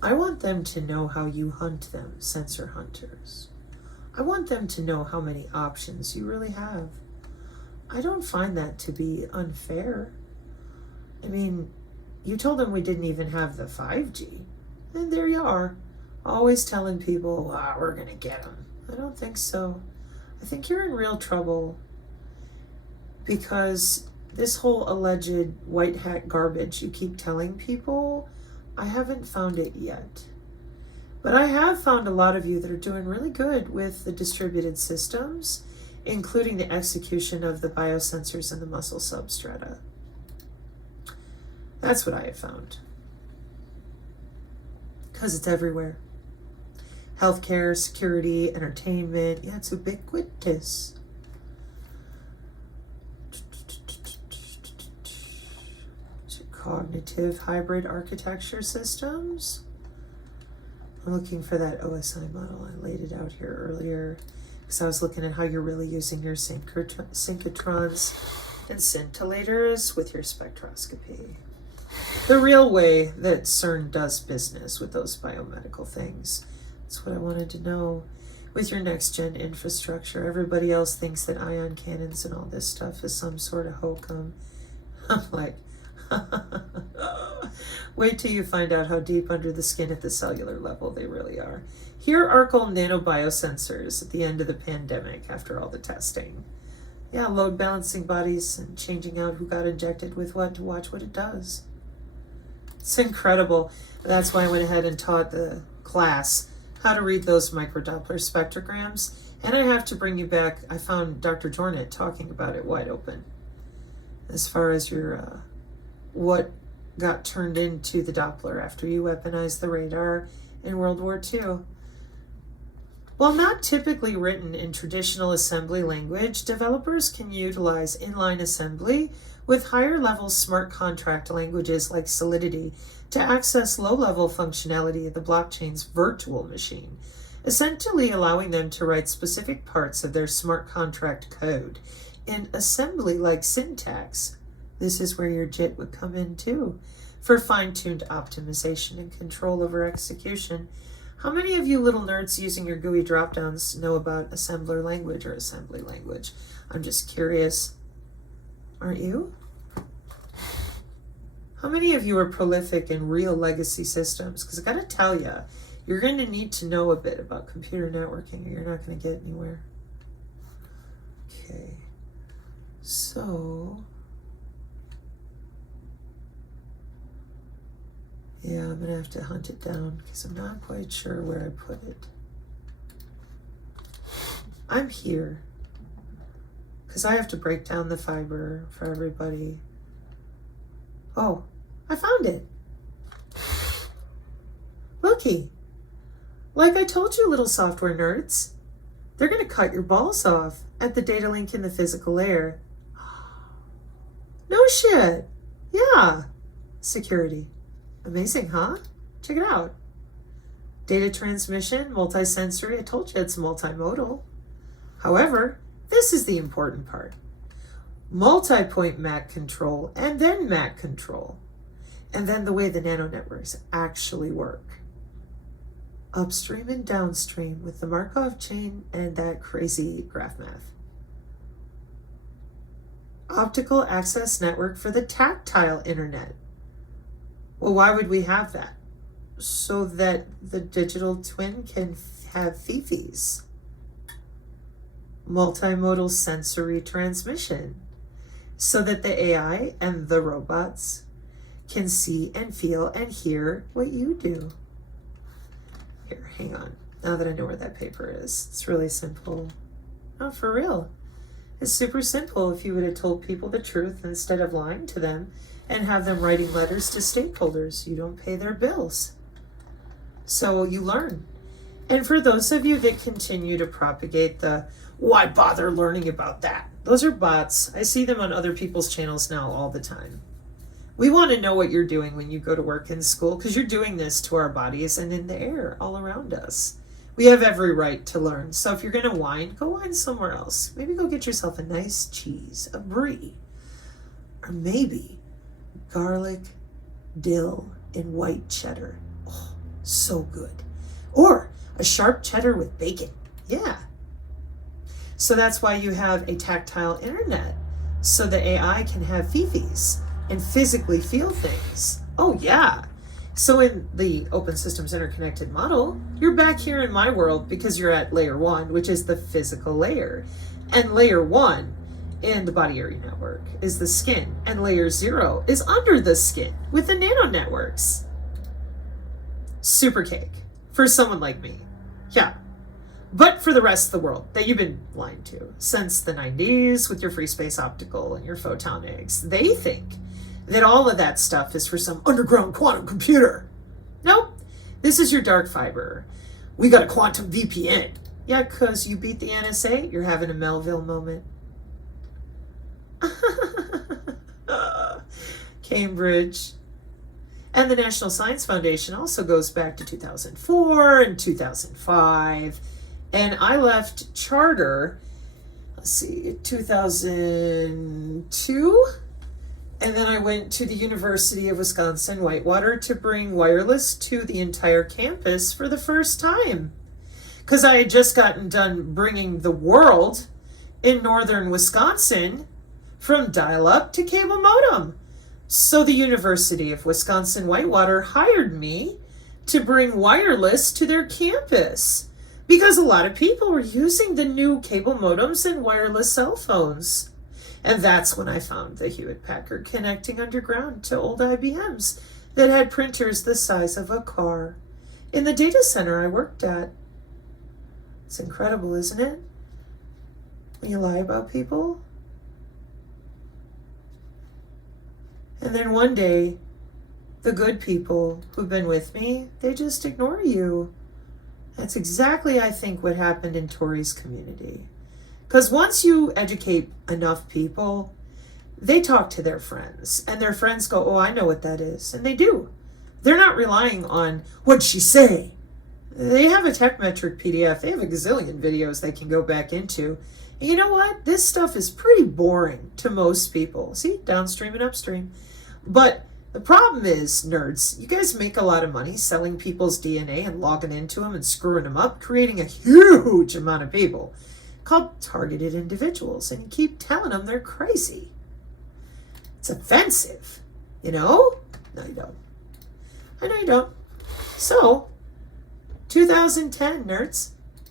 I want them to know how you hunt them, sensor hunters. I want them to know how many options you really have. I don't find that to be unfair. I mean, you told them we didn't even have the 5G, and there you are, always telling people, we're gonna get them. I don't think so. I think you're in real trouble, because this whole alleged white hat garbage you keep telling people, I haven't found it yet. But I have found a lot of you that are doing really good with the distributed systems, including the execution of the biosensors and the muscle substrata. That's what I have found. Because it's everywhere. Healthcare, security, entertainment, yeah, it's ubiquitous. Cognitive hybrid architecture systems. I'm looking for that OSI model. I laid it out here earlier because I was looking at how you're really using your synchrotrons and scintillators with your spectroscopy. The real way that CERN does business with those biomedical things. That's what I wanted to know. With your next-gen infrastructure, everybody else thinks that ion cannons and all this stuff is some sort of hokum. I'm like, wait till you find out how deep under the skin at the cellular level they really are. Here are called nanobiosensors at the end of the pandemic after all the testing. Yeah, load balancing bodies and changing out who got injected with what to watch what it does. It's incredible. That's why I went ahead and taught the class how to read those microdoppler spectrograms. And I have to bring you back. I found Dr. Jornet talking about it wide open. As far as your, what got turned into the Doppler after you weaponized the radar in World War II. While not typically written in traditional assembly language, developers can utilize inline assembly with higher-level smart contract languages like Solidity to access low-level functionality of the blockchain's virtual machine, essentially allowing them to write specific parts of their smart contract code in assembly-like syntax. This is where your JIT would come in too, for fine-tuned optimization and control over execution. How many of you little nerds using your GUI dropdowns know about assembler language or assembly language? I'm just curious. Aren't you? How many of you are prolific in real legacy systems? Because I gotta tell you, you're going to need to know a bit about computer networking or you're not going to get anywhere. Okay, so yeah, I'm going to have to hunt it down because I'm not quite sure where I put it. I'm here because I have to break down the fiber for everybody. Oh, I found it. Looky. Like I told you, little software nerds, they're going to cut your balls off at the data link in the physical layer. No shit. Yeah. Security. Amazing, huh? Check it out. Data transmission, multisensory. I told you it's multimodal. However, this is the important part. Multi-point MAC control and then MAC control. And then the way the nano networks actually work. Upstream and downstream with the Markov chain and that crazy graph math. Optical access network for the tactile internet. Well, why would we have that? So that the digital twin can have fifis. Multimodal sensory transmission. So that the AI and the robots can see and feel and hear what you do. Here, hang on. Now that I know where that paper is, it's really simple. Oh, for real. It's super simple if you would have told people the truth instead of lying to them and have them writing letters to stakeholders. You don't pay their bills. So you learn. And for those of you that continue to propagate the, why bother learning about that? Those are bots. I see them on other people's channels now all the time. We want to know what you're doing when you go to work in school because you're doing this to our bodies and in the air all around us. We have every right to learn. So if you're going to whine, go whine somewhere else. Maybe go get yourself a nice cheese, a brie, or maybe garlic, dill, and white cheddar. Oh, so good. Or a sharp cheddar with bacon. Yeah. So that's why you have a tactile internet. So the AI can have fifis and physically feel things. Oh yeah. So in the open systems interconnected model, you're back here in my world because you're at layer 1, which is the physical layer. And layer 1 in the body area network is the skin. And layer 0 is under the skin with the nano networks. Super cake for someone like me. Yeah. But for the rest of the world that you've been lying to since the 90s with your free space optical and your photonics, they think that all of that stuff is for some underground quantum computer. Nope. This is your dark fiber. We got a quantum VPN. Yeah, because you beat the NSA, you're having a Melville moment. Cambridge. And the National Science Foundation also goes back to 2004 and 2005. And I left charter, 2002. And then I went to the University of Wisconsin-Whitewater to bring wireless to the entire campus for the first time. Because I had just gotten done bringing the world in northern Wisconsin from dial-up to cable modem. So the University of Wisconsin-Whitewater hired me to bring wireless to their campus because a lot of people were using the new cable modems and wireless cell phones. And that's when I found the Hewlett-Packard connecting underground to old IBMs that had printers the size of a car in the data center I worked at. It's incredible, isn't it? When you lie about people. And then one day, the good people who've been with me, they just ignore you. That's exactly, I think, what happened in Tori's community. Because once you educate enough people, they talk to their friends, and their friends go, oh, I know what that is. And they do. They're not relying on, what'd she say? They have a tech metric PDF. They have a gazillion videos they can go back into. And you know what? This stuff is pretty boring to most people. See, downstream and upstream. But the problem is, nerds, you guys make a lot of money selling people's DNA and logging into them and screwing them up, creating a huge amount of people called targeted individuals. And you keep telling them they're crazy. It's offensive, you know? No, you don't. I know you don't. So, 2010, nerds.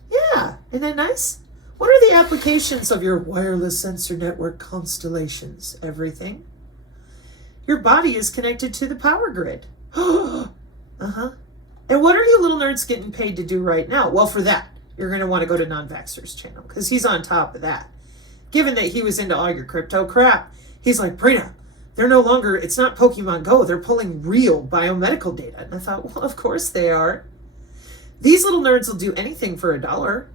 Yeah, isn't that nice? What are the applications of your wireless sensor network constellations? Everything. Your body is connected to the power grid. And what are you little nerds getting paid to do right now? Well, for that, you're going to want to go to Nonvaxer's channel because he's on top of that. Given that he was into all your crypto crap, he's like, Brina, they're no longer, it's not Pokemon Go. They're pulling real biomedical data. And I thought, well, of course they are. These little nerds will do anything for $1.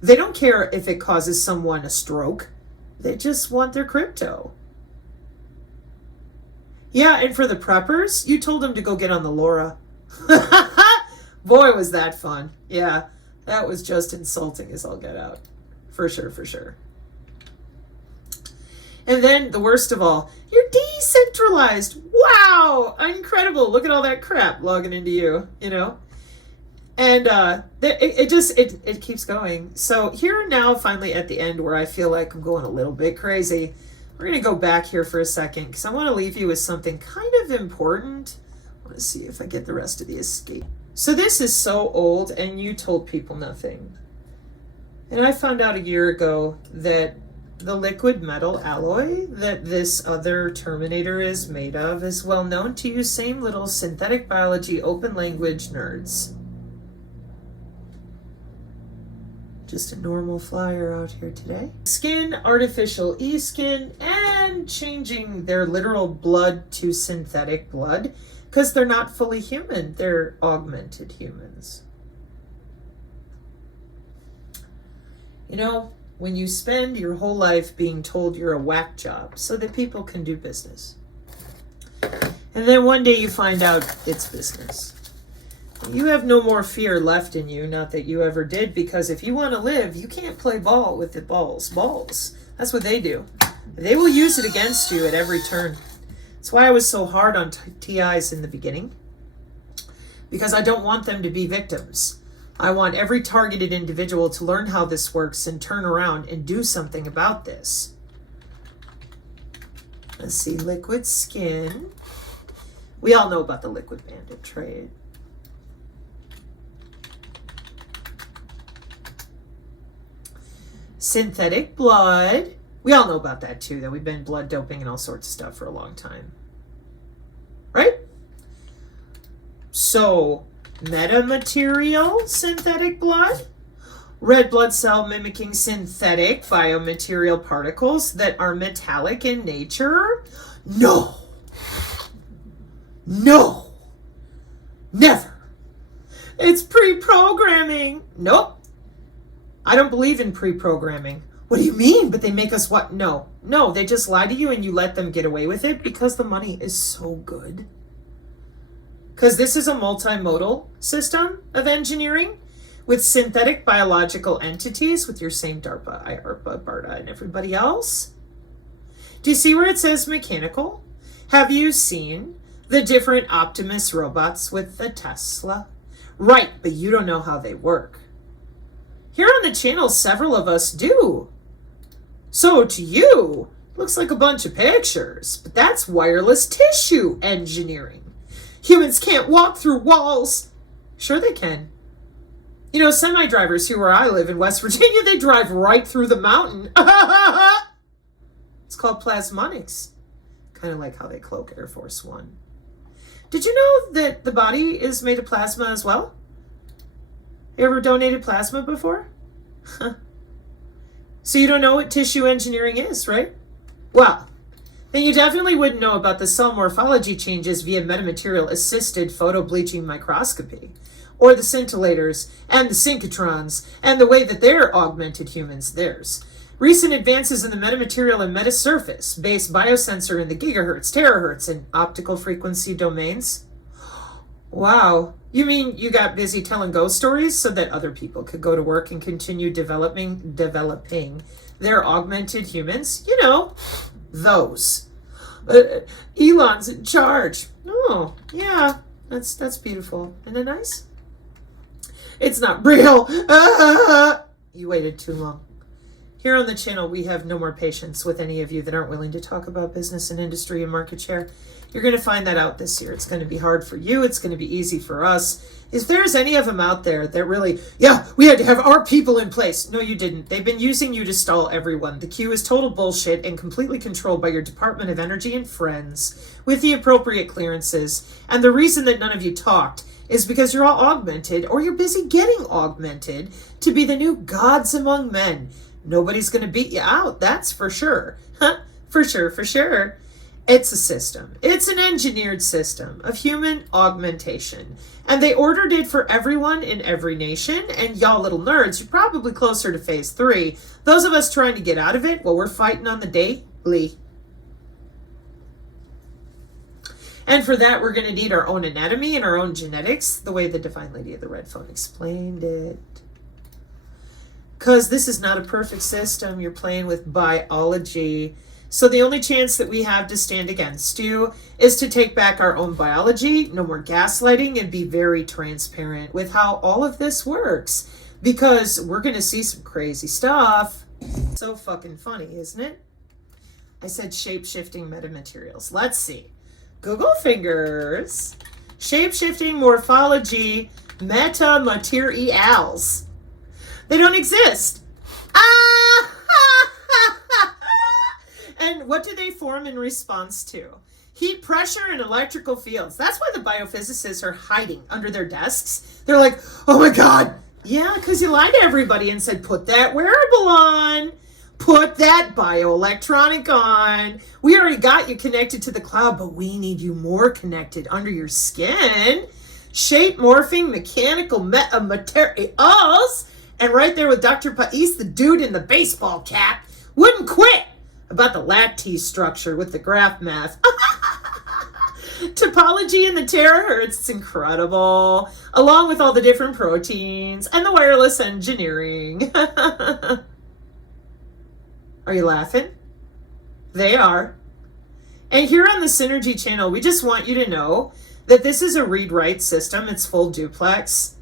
They don't care if it causes someone a stroke. They just want their crypto. Yeah, and for the preppers, you told them to go get on the LoRa. Boy, was that fun. Yeah, that was just insulting as all get out. For sure, for sure. And then, the worst of all, you're decentralized. Wow, incredible. Look at all that crap logging into you, you know? And it keeps going. So here now, finally at the end, where I feel like I'm going a little bit crazy, we're going to go back here for a second because I want to leave you with something kind of important. I want to see if I get the rest of the escape. So this is so old, and you told people nothing. And I found out a year ago that the liquid metal alloy that this other Terminator is made of is well known to you same little synthetic biology open language nerds. Just a normal flyer out here today. Skin, artificial e-skin, and changing their literal blood to synthetic blood because they're not fully human. They're augmented humans. You know, when you spend your whole life being told you're a whack job so that people can do business. And then one day you find out it's business. You have no more fear left in you, not that you ever did, because if you want to live, you can't play ball with the balls. Balls. That's what they do. They will use it against you at every turn. That's why I was so hard on TIs in the beginning, because I don't want them to be victims. I want every targeted individual to learn how this works and turn around and do something about this. Let's see, liquid skin. We all know about the liquid bandit trade. Synthetic blood. We all know about that too, that we've been blood doping and all sorts of stuff for a long time. Right? So, metamaterial synthetic blood. Red blood cell mimicking synthetic biomaterial particles that are metallic in nature. No. No. Never. It's pre-programming. Nope. I don't believe in pre-programming. What do you mean? But they make us what? No. No, they just lie to you and you let them get away with it because the money is so good. Because this is a multimodal system of engineering with synthetic biological entities with your same DARPA, IARPA, BARDA, and everybody else. Do you see where it says mechanical? Have you seen the different Optimus robots with the Tesla? Right, but you don't know how they work. Here on the channel, several of us do. So to you, looks like a bunch of pictures, but that's wireless tissue engineering. Humans can't walk through walls. Sure they can. You know, semi-drivers here where I live in West Virginia, they drive right through the mountain. It's called plasmonics. Kind of like how they cloak Air Force One. Did you know that the body is made of plasma as well? You ever donated plasma before? So you don't know what tissue engineering is, right? Well, then you definitely wouldn't know about the cell morphology changes via metamaterial-assisted photobleaching microscopy, or the scintillators and the synchrotrons, and the way that they're augmented humans, theirs. Recent advances in the metamaterial and metasurface-based biosensor in the gigahertz, terahertz, and optical frequency domains. Wow. You mean you got busy telling ghost stories so that other people could go to work and continue developing their augmented humans? You know, those. Elon's in charge. Oh, yeah. That's beautiful. Isn't it nice? It's not real. You waited too long. Here on the channel, we have no more patience with any of you that aren't willing to talk about business and industry and market share. You're going to find that out this year. It's going to be hard for you. It's going to be easy for us. If there's any of them out there that really, yeah, we had to have our people in place. No, you didn't. They've been using you to stall everyone. The queue is total bullshit and completely controlled by your Department of Energy and friends with the appropriate clearances. And the reason that none of you talked is because you're all augmented, or you're busy getting augmented to be the new gods among men. Nobody's going to beat you out, that's for sure. For sure. It's a system. It's an engineered system of human augmentation. And they ordered it for everyone in every nation. And y'all little nerds, you're probably closer to phase 3. Those of us trying to get out of it, well, we're fighting on the daily. And for that, we're going to need our own anatomy and our own genetics, the way the Divine Lady of the Red Phone explained it. Because this is not a perfect system. You're playing with biology. So the only chance that we have to stand against you is to take back our own biology, no more gaslighting, and be very transparent with how all of this works. Because we're going to see some crazy stuff. So fucking funny, isn't it? I said shape-shifting metamaterials. Let's see. Google fingers. Shape-shifting morphology metamaterials. They don't exist. And what do they form in response to? Heat, pressure, and electrical fields. That's why the biophysicists are hiding under their desks. They're like, oh my God. Yeah, because you lied to everybody and said, put that wearable on. Put that bioelectronic on. We already got you connected to the cloud, but we need you more connected under your skin. Shape morphing mechanical metamaterials. And right there with Dr. Pais, the dude in the baseball cap, wouldn't quit about the lattice structure with the graph math. Topology and the terahertz, it's incredible. Along with all the different proteins and the wireless engineering. Are you laughing? They are. And here on the Psinergy channel, we just want you to know that this is a read-write system. It's full duplex.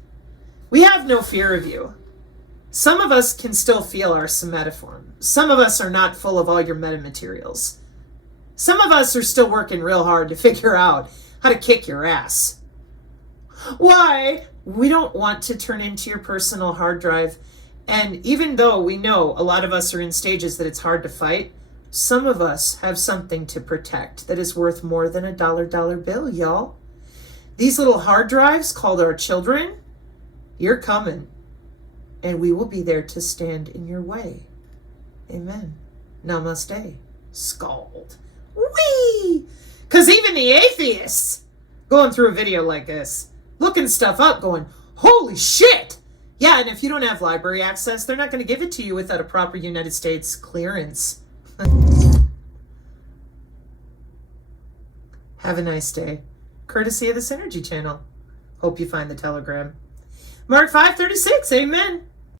We have no fear of you. Some of us can still feel our somatoform. Some of us are not full of all your metamaterials. Some of us are still working real hard to figure out how to kick your ass. Why? We don't want to turn into your personal hard drive. And even though we know a lot of us are in stages that it's hard to fight, some of us have something to protect that is worth more than a dollar bill, y'all. These little hard drives called our children, you're coming. And we will be there to stand in your way. Amen. Namaste. Scald. Whee! Because even the atheists going through a video like this, looking stuff up, going, holy shit! Yeah, and if you don't have library access, they're not going to give it to you without a proper United States clearance. Have a nice day. Courtesy of the Psinergy channel. Hope you find the telegram. Mark 5:36, amen.